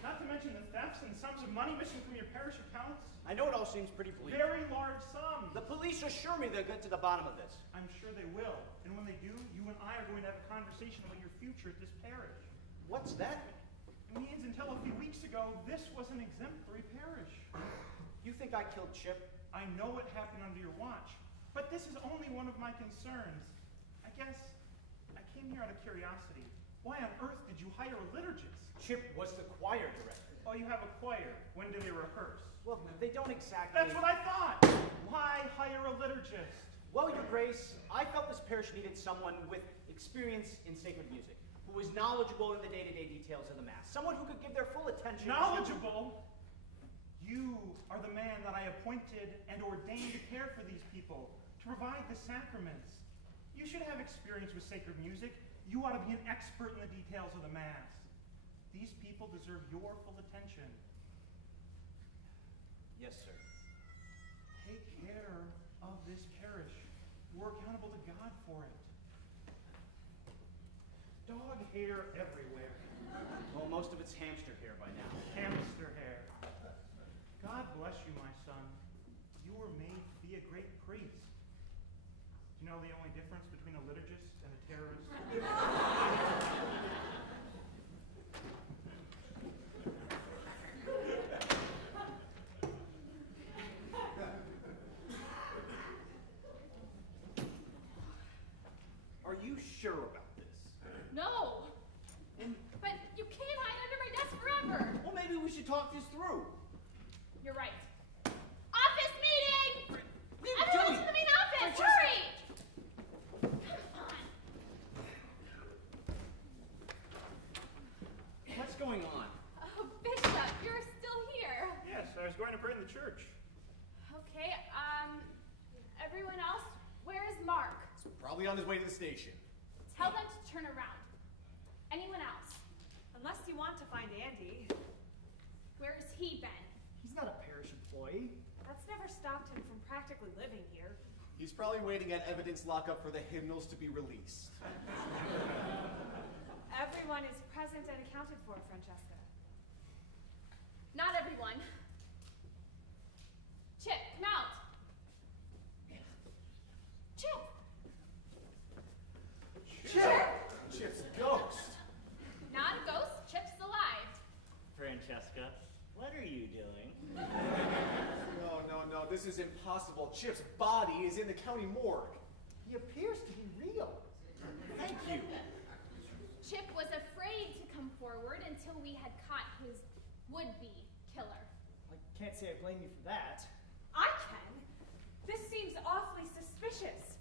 Not to mention the thefts and sums of money missing from your parish accounts. I know it all seems pretty bleak. Very large sums. The police assure me they'll get to the bottom of this. I'm sure they will. And when they do, you and I are going to have a conversation about your future at this parish. What's that mean? It means until a few weeks ago, this was an exemplary parish. You think I killed Chip? I know what happened under your watch, but this is only one of my concerns. I guess I came here out of curiosity. Why on earth did you hire a liturgist? Chip was the choir director. Oh, you have a choir. When do they rehearse? Well, they don't exactly... That's what I thought. Why hire a liturgist? Well, Your Grace, I felt this parish needed someone with experience in sacred music, who was knowledgeable in the day-to-day details of the Mass. Someone who could give their full attention Knowledgeable? You are the man that I appointed and ordained to care for these people, to provide the sacraments. You should have experience with sacred music. You ought to be an expert in the details of the Mass. These people deserve your full attention. Yes, sir. Take care of this parish. We're accountable to God for it. Dog hair everywhere. Well, most of it's hamster hair by now. Hamster hair. God bless you, my son. You were made to be a great priest. Do you know the only difference between a liturgist and a terrorist? Are you sure about this? No. But you can't hide under my desk forever. Well, maybe we should talk this through. You're right. Office meeting! What are you Everyone doing? to the main office! Francesca! Hurry! Come on. What's going on? Oh, Bishop, you're still here. Yes, I was going to pray in the church. Okay, everyone else, where is Mark? Probably on his way to the station. Tell them to turn around. Anyone else? Unless you want to find Andy. Where has he been? He's not a parish employee. That's never stopped him from practically living here. He's probably waiting at evidence lockup for the hymnals to be released. Everyone is present and accounted for, Francesca. Not everyone. Chip, come out. Chip! Chip's a ghost. Not a ghost, Chip's alive. Francesca, what are you doing? No, this is impossible. Chip's body is in the county morgue. He appears to be real. Thank you. Chip was afraid to come forward until we had caught his would-be killer. I can't say I blame you for that. I can. This seems awfully suspicious.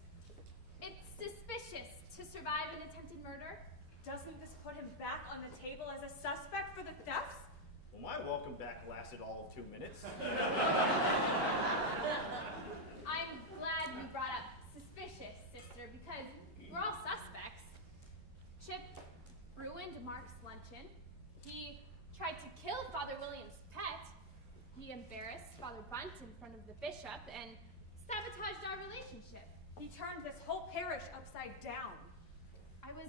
It's suspicious to survive an attempted murder. Doesn't this put him back on the table as a suspect for the thefts? Well, my welcome back lasted all of 2 minutes. I'm glad you brought up suspicious, sister, because we're all suspects. Chip ruined Mark's luncheon. He tried to kill Father William's pet. He embarrassed Father Bunt in front of the bishop and sabotaged our relationship. He turned this whole parish upside down. I was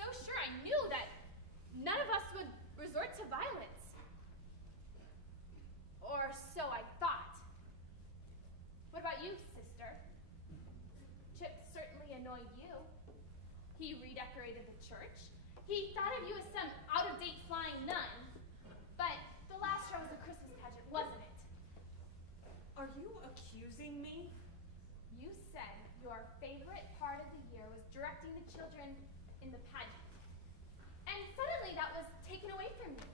so sure I knew that none of us would resort to violence. Or so I thought. What about you, sister? Chip certainly annoyed you. He redecorated the church. He thought of you as some out-of-date flying nun. But the last show was a Christmas pageant, wasn't it? Are you accusing me? You said your favorite part of the year was directing the children in the pageant. And suddenly that was taken away from you,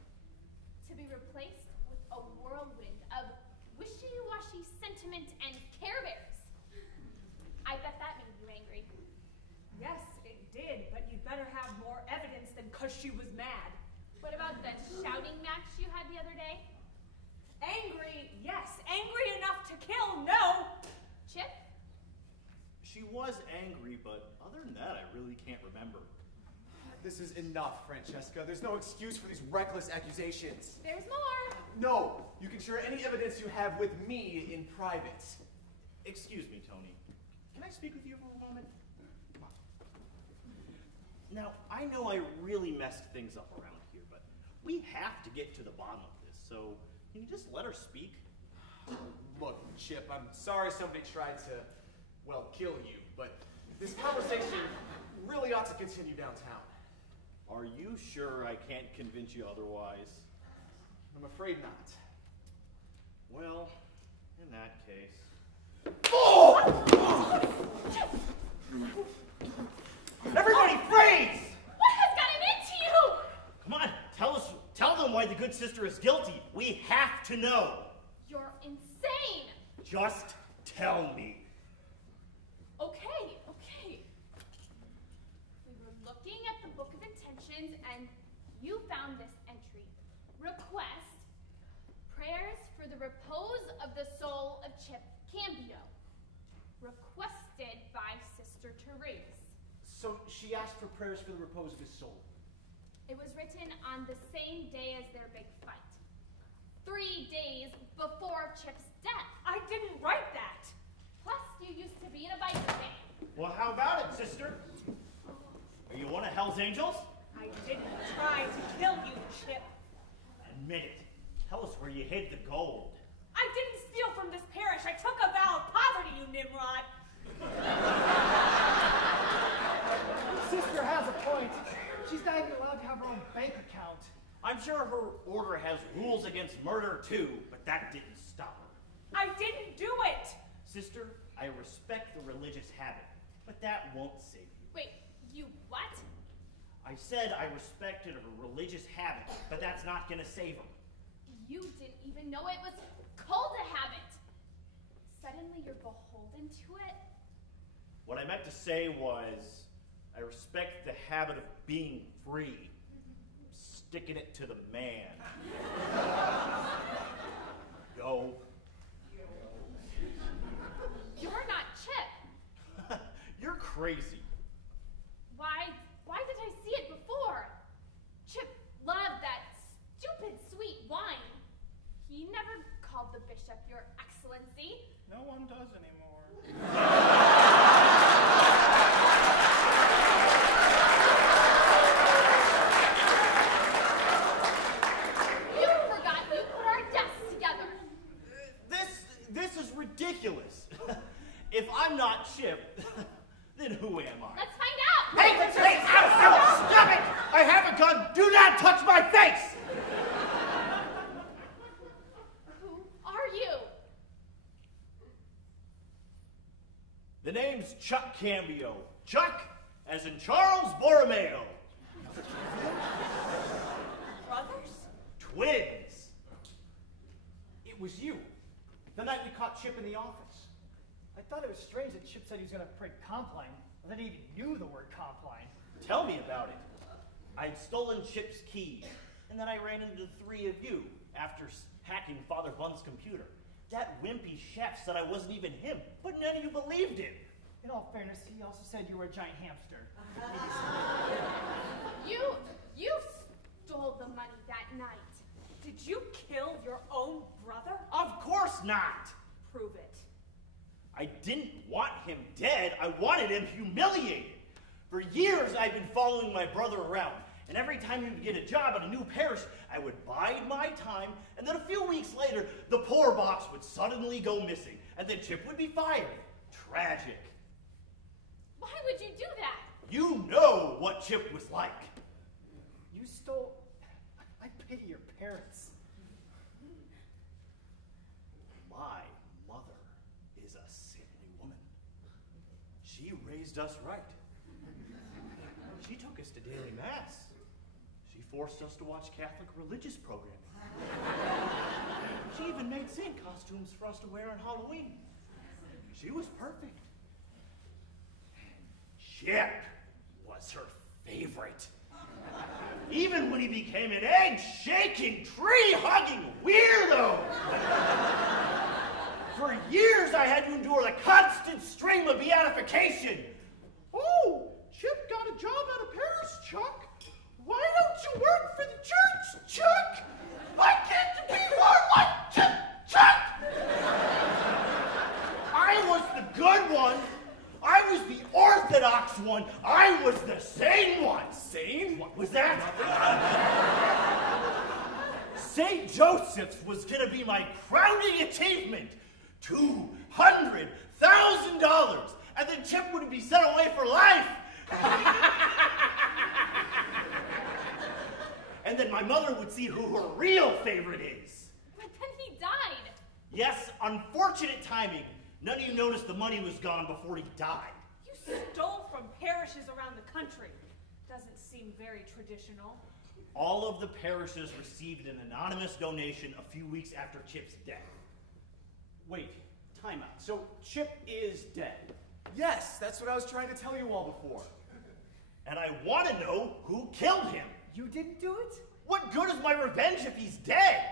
to be replaced with a whirlwind of wishy-washy sentiment and Care Bears. I bet that made you angry. Yes, it did, but you'd better have more evidence than 'cause she was mad. What about the shouting match you had the other day? Angry, yes. Angry enough to kill, no. Chip? She was angry, but other than that, I really can't remember. This is enough, Francesca. There's no excuse for these reckless accusations. There's more. No, you can share any evidence you have with me in private. Excuse me, Tony. Can I speak with you for a moment? Come on. Now, I know I really messed things up around here, but we have to get to the bottom of this, so can you just let her speak? Look, Chip, I'm sorry somebody tried to, well, kill you, but this conversation really ought to continue downtown. Are you sure I can't convince you otherwise? I'm afraid not. Well, in that case... Everybody freeze! What has gotten into you? Come on, tell them why the good sister is guilty. We have to know. You're insane. Just tell me. Okay. We were looking at the Book of Intentions and you found this entry. Request prayers for the repose of the soul of Chip Cambio. Requested by Sister Therese. So she asked for prayers for the repose of his soul. It was written on the same day as their big fight. 3 days before Chip's death. I didn't write that. Plus, you used to be in a biker gang. Well, how about it, sister? Are you one of Hell's Angels? I didn't try to kill you, Chip. Admit it. Tell us where you hid the gold. I didn't steal from this parish. I took a vow of poverty, you Nimrod. Sister has a point. She's not even allowed to have her own bank account. I'm sure her order has rules against murder too, but that didn't stop her. I didn't do it. Sister, I respect the religious habit, but that won't save you. Wait, you what? I said I respected her religious habit, but that's not gonna save her. You didn't even know it was called a habit. Suddenly you're beholden to it? What I meant to say was, I respect the habit of being free. Sticking it to the man. Go. You're not Chip. You're crazy. Why did I Bishop, Your Excellency. No one does anymore. You forgot you put our desks together. This is ridiculous. If I'm not Chip, then who am I? Let's find out. Hey, ow, stop it! I have a gun. Do not touch my face! Who are you? The name's Chuck Cambio. Chuck, as in Charles Borromeo. Brothers? Twins. It was you. The night we caught Chip in the office. I thought it was strange that Chip said he was going to pray compline, or that he even knew the word compline. Tell me about it. I'd stolen Chip's keys, and then I ran into the three of you after hacking Father Bunn's computer. That wimpy chef said I wasn't even him, but none of you believed him. In all fairness, he also said you were a giant hamster. You stole the money that night. Did you kill your own brother? Of course not. Prove it. I didn't want him dead. I wanted him humiliated. For years, I've been following my brother around, and every time he would get a job at a new parish, I would bide my time, and then a few weeks later, the poor box would suddenly go missing, and then Chip would be fired. Tragic. Why would you do that? You know what Chip was like. You stole... I pity your parents. My mother is a saintly woman. She raised us right. She took us to daily mass. She forced us to watch Catholic religious programming. She even made saint costumes for us to wear on Halloween. She was perfect. Chip was her favorite. Even when he became an egg-shaking, tree-hugging weirdo. For years, I had to endure the constant stream of beatification. Oh, Chip got a job at a parish, Chuck. Why don't you work for the church, Chuck? I can't be more like Chip, Chuck. I was the good one. I was the orthodox one. I was the sane one. Sane? What was that? St. Joseph's was going to be my crowning achievement. $200,000. And then Chip would be sent away for life. And then my mother would see who her real favorite is. But then he died. Yes, unfortunate timing. None of you noticed the money was gone before he died. You stole from parishes around the country. Doesn't seem very traditional. All of the parishes received an anonymous donation a few weeks after Chip's death. Wait, time out. So Chip is dead. Yes, that's what I was trying to tell you all before. And I want to know who killed him. You didn't do it? What good is my revenge if he's dead?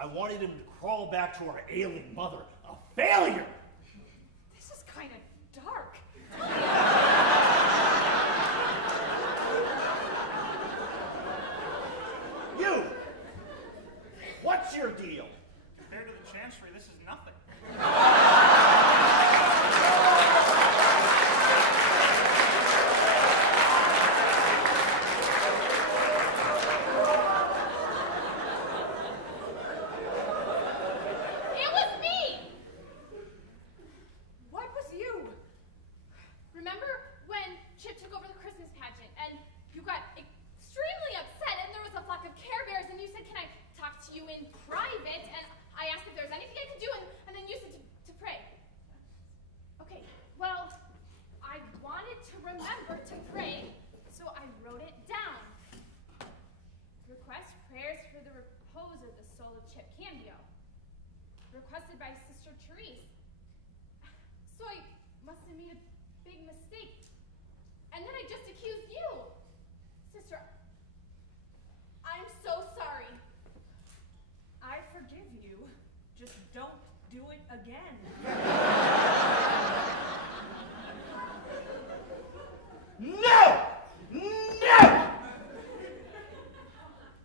I wanted him to crawl back to our ailing mother. A failure! This is kind of dark. You! What's your deal? Compared to the chancery, this is nothing. It was me! What was you? Remember when Chip took over the Christmas pageant and you got extremely upset and there was a flock of Care Bears and you said, can I talk to you in private? And I asked if there was anything I could do and then you said to pray. Okay, well, I wanted to remember to pray, so I wrote it down. Request prayers for the repose of the soul of Chip Cambio. Requested by Sister Therese. So I must have made a big mistake. And then I just accused you. Sister, I'm so sorry. I forgive you. Just don't do it again. No! No!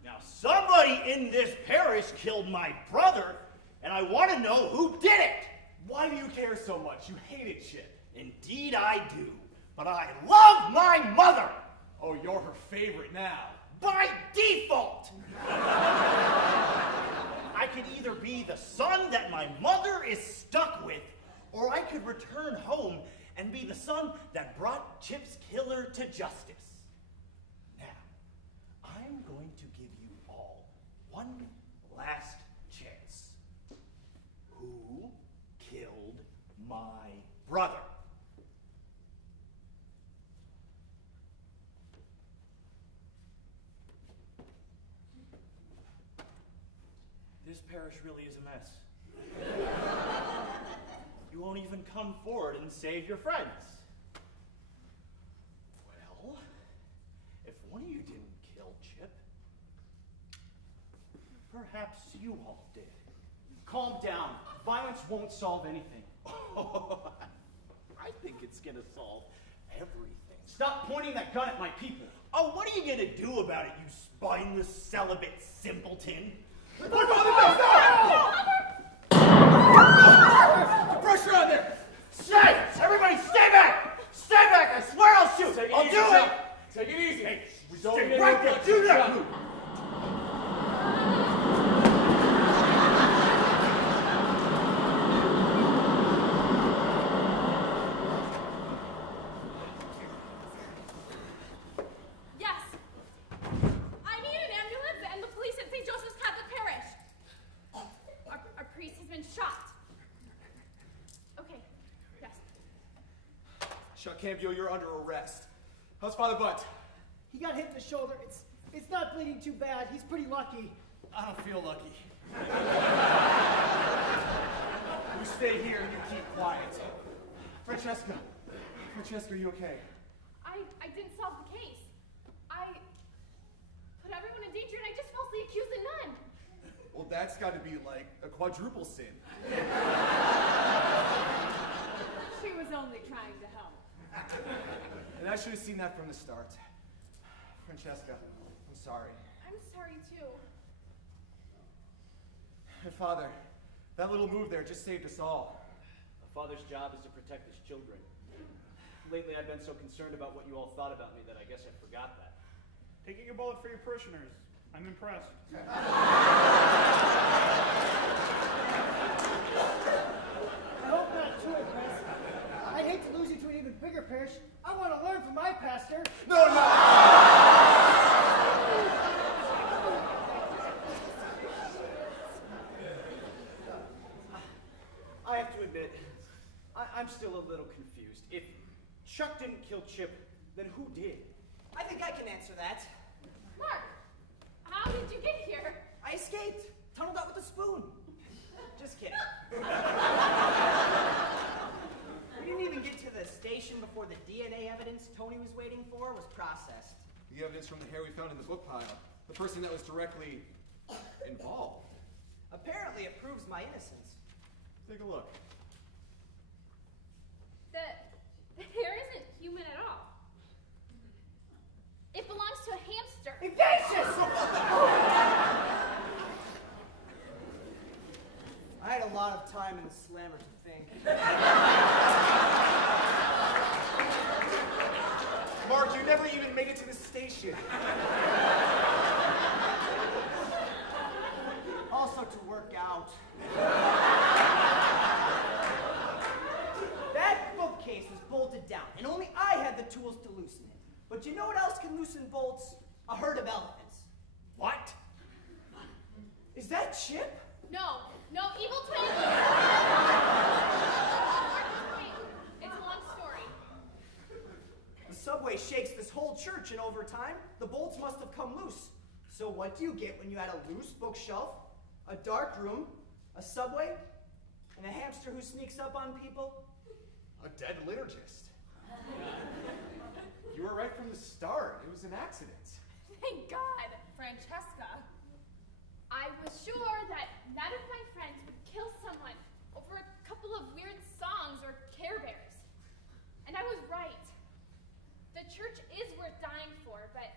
Now, somebody in this parish killed my brother, and I want to know who did it. Why do you care so much? You hate it, Chip. Indeed I do, but I love my mother. Oh, you're her favorite now. By default. I could either be the son that my mother is stuck with, or I could return home and be the son that brought Chip's killer to justice. Now, I'm going to give you all one last chance. Who killed my brother? This parish really is a mess. You won't even come forward and save your friends. Well, if one of you didn't kill Chip, perhaps you all did. Calm down. Violence won't solve anything. I think it's gonna solve everything. Stop pointing that gun at my people. Oh, what are you gonna do about it, you spineless celibate simpleton? My father, no! Pressure on there! Stay! Everybody stay back! Stay back! I swear I'll shoot! Take it I'll easy, do Chuck. it! Take it easy. Hey, We don't stay need right no there! blood, Do that! Chuck. Yes. I need an ambulance and the police at St. Joseph's Catholic Parish. Our priest has been shot. Okay. Yes. Chuck Cambio, you're under arrest. How's Father Bunt? He got hit in the shoulder. It's not bleeding too bad. He's pretty lucky. I don't feel lucky. You stay here and you keep quiet. Francesca, are you okay? I didn't solve the case. I put everyone in danger and I just falsely accused a nun. Well, that's got to be like a quadruple sin. She was only trying to help. And I should have seen that from the start. Francesca, I'm sorry. I'm sorry too. And Father, that little move there just saved us all. A father's job is to protect his children. Lately, I've been so concerned about what you all thought about me that I guess I forgot that. Taking a bullet for your parishioners. I'm impressed. I hope not too impressed. I hate to lose you to an even bigger parish. I want to learn from my pastor. No! I have to admit, I'm still a little confused. If Chuck didn't kill Chip, then who did? I think I can answer that. Mark, how did you get here? I escaped. Tunneled out with a spoon. Just kidding. We didn't even get to the station before the DNA evidence Tony was waiting for was processed. The evidence from the hair we found in the book pile. The person that was directly involved. Apparently it proves my innocence. Take a look. The hair isn't human at all. It belongs to a hamster. Ignatius! I had a lot of time in the slammer to think. Mark, you never even made it to the station. Also to work out. That bookcase was bolted down, and only I had the tools to loosen it. But you know what else can loosen bolts? A herd of elephants. What? Is that Chip? No, evil twin. It's a long story. The subway shakes this whole church, and over time, the bolts must have come loose. So what do you get when you add a loose bookshelf, a dark room, a subway, and a hamster who sneaks up on people? A dead liturgist. You were right from the start. It was an accident. Thank God. Francesca. I was sure that none of my friends would kill someone over a couple of weird songs or Care Bears. And I was right. The church is worth dying for, but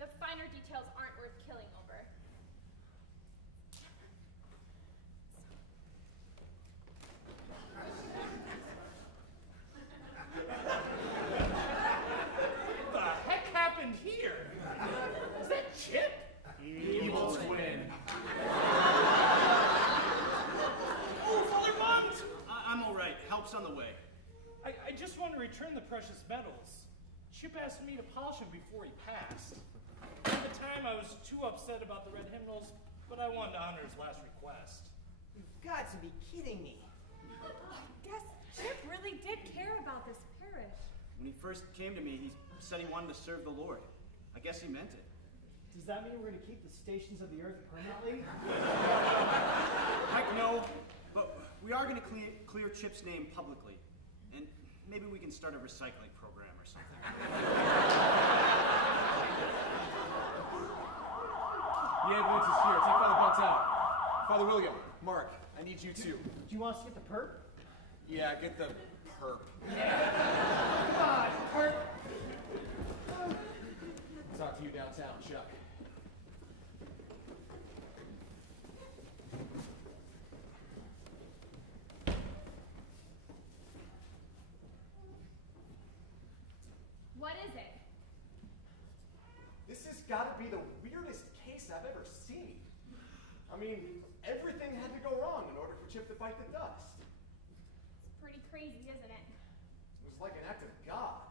the finer details aren't worth killing over. asked me to polish him before he passed. At the time, I was too upset about the red hymnals, but I wanted to honor his last request. You've got to be kidding me. I guess Chip really did care about this parish. When he first came to me, he said he wanted to serve the Lord. I guess he meant it. Does that mean we're going to keep the stations of the earth permanently? Mike, no, but we are going to clear Chip's name publicly. And maybe we can start a recycling program or something. The ambulance is here. Take Father Bunce out. Father William, Mark, I need you too. Do you want us to get the perp? Yeah, get the perp. Come on, perp! Talk to you downtown, Chuck. What is it? This has got to be the weirdest case I've ever seen. I mean, everything had to go wrong in order for Chip to bite the dust. It's pretty crazy, isn't it? It was like an act of God.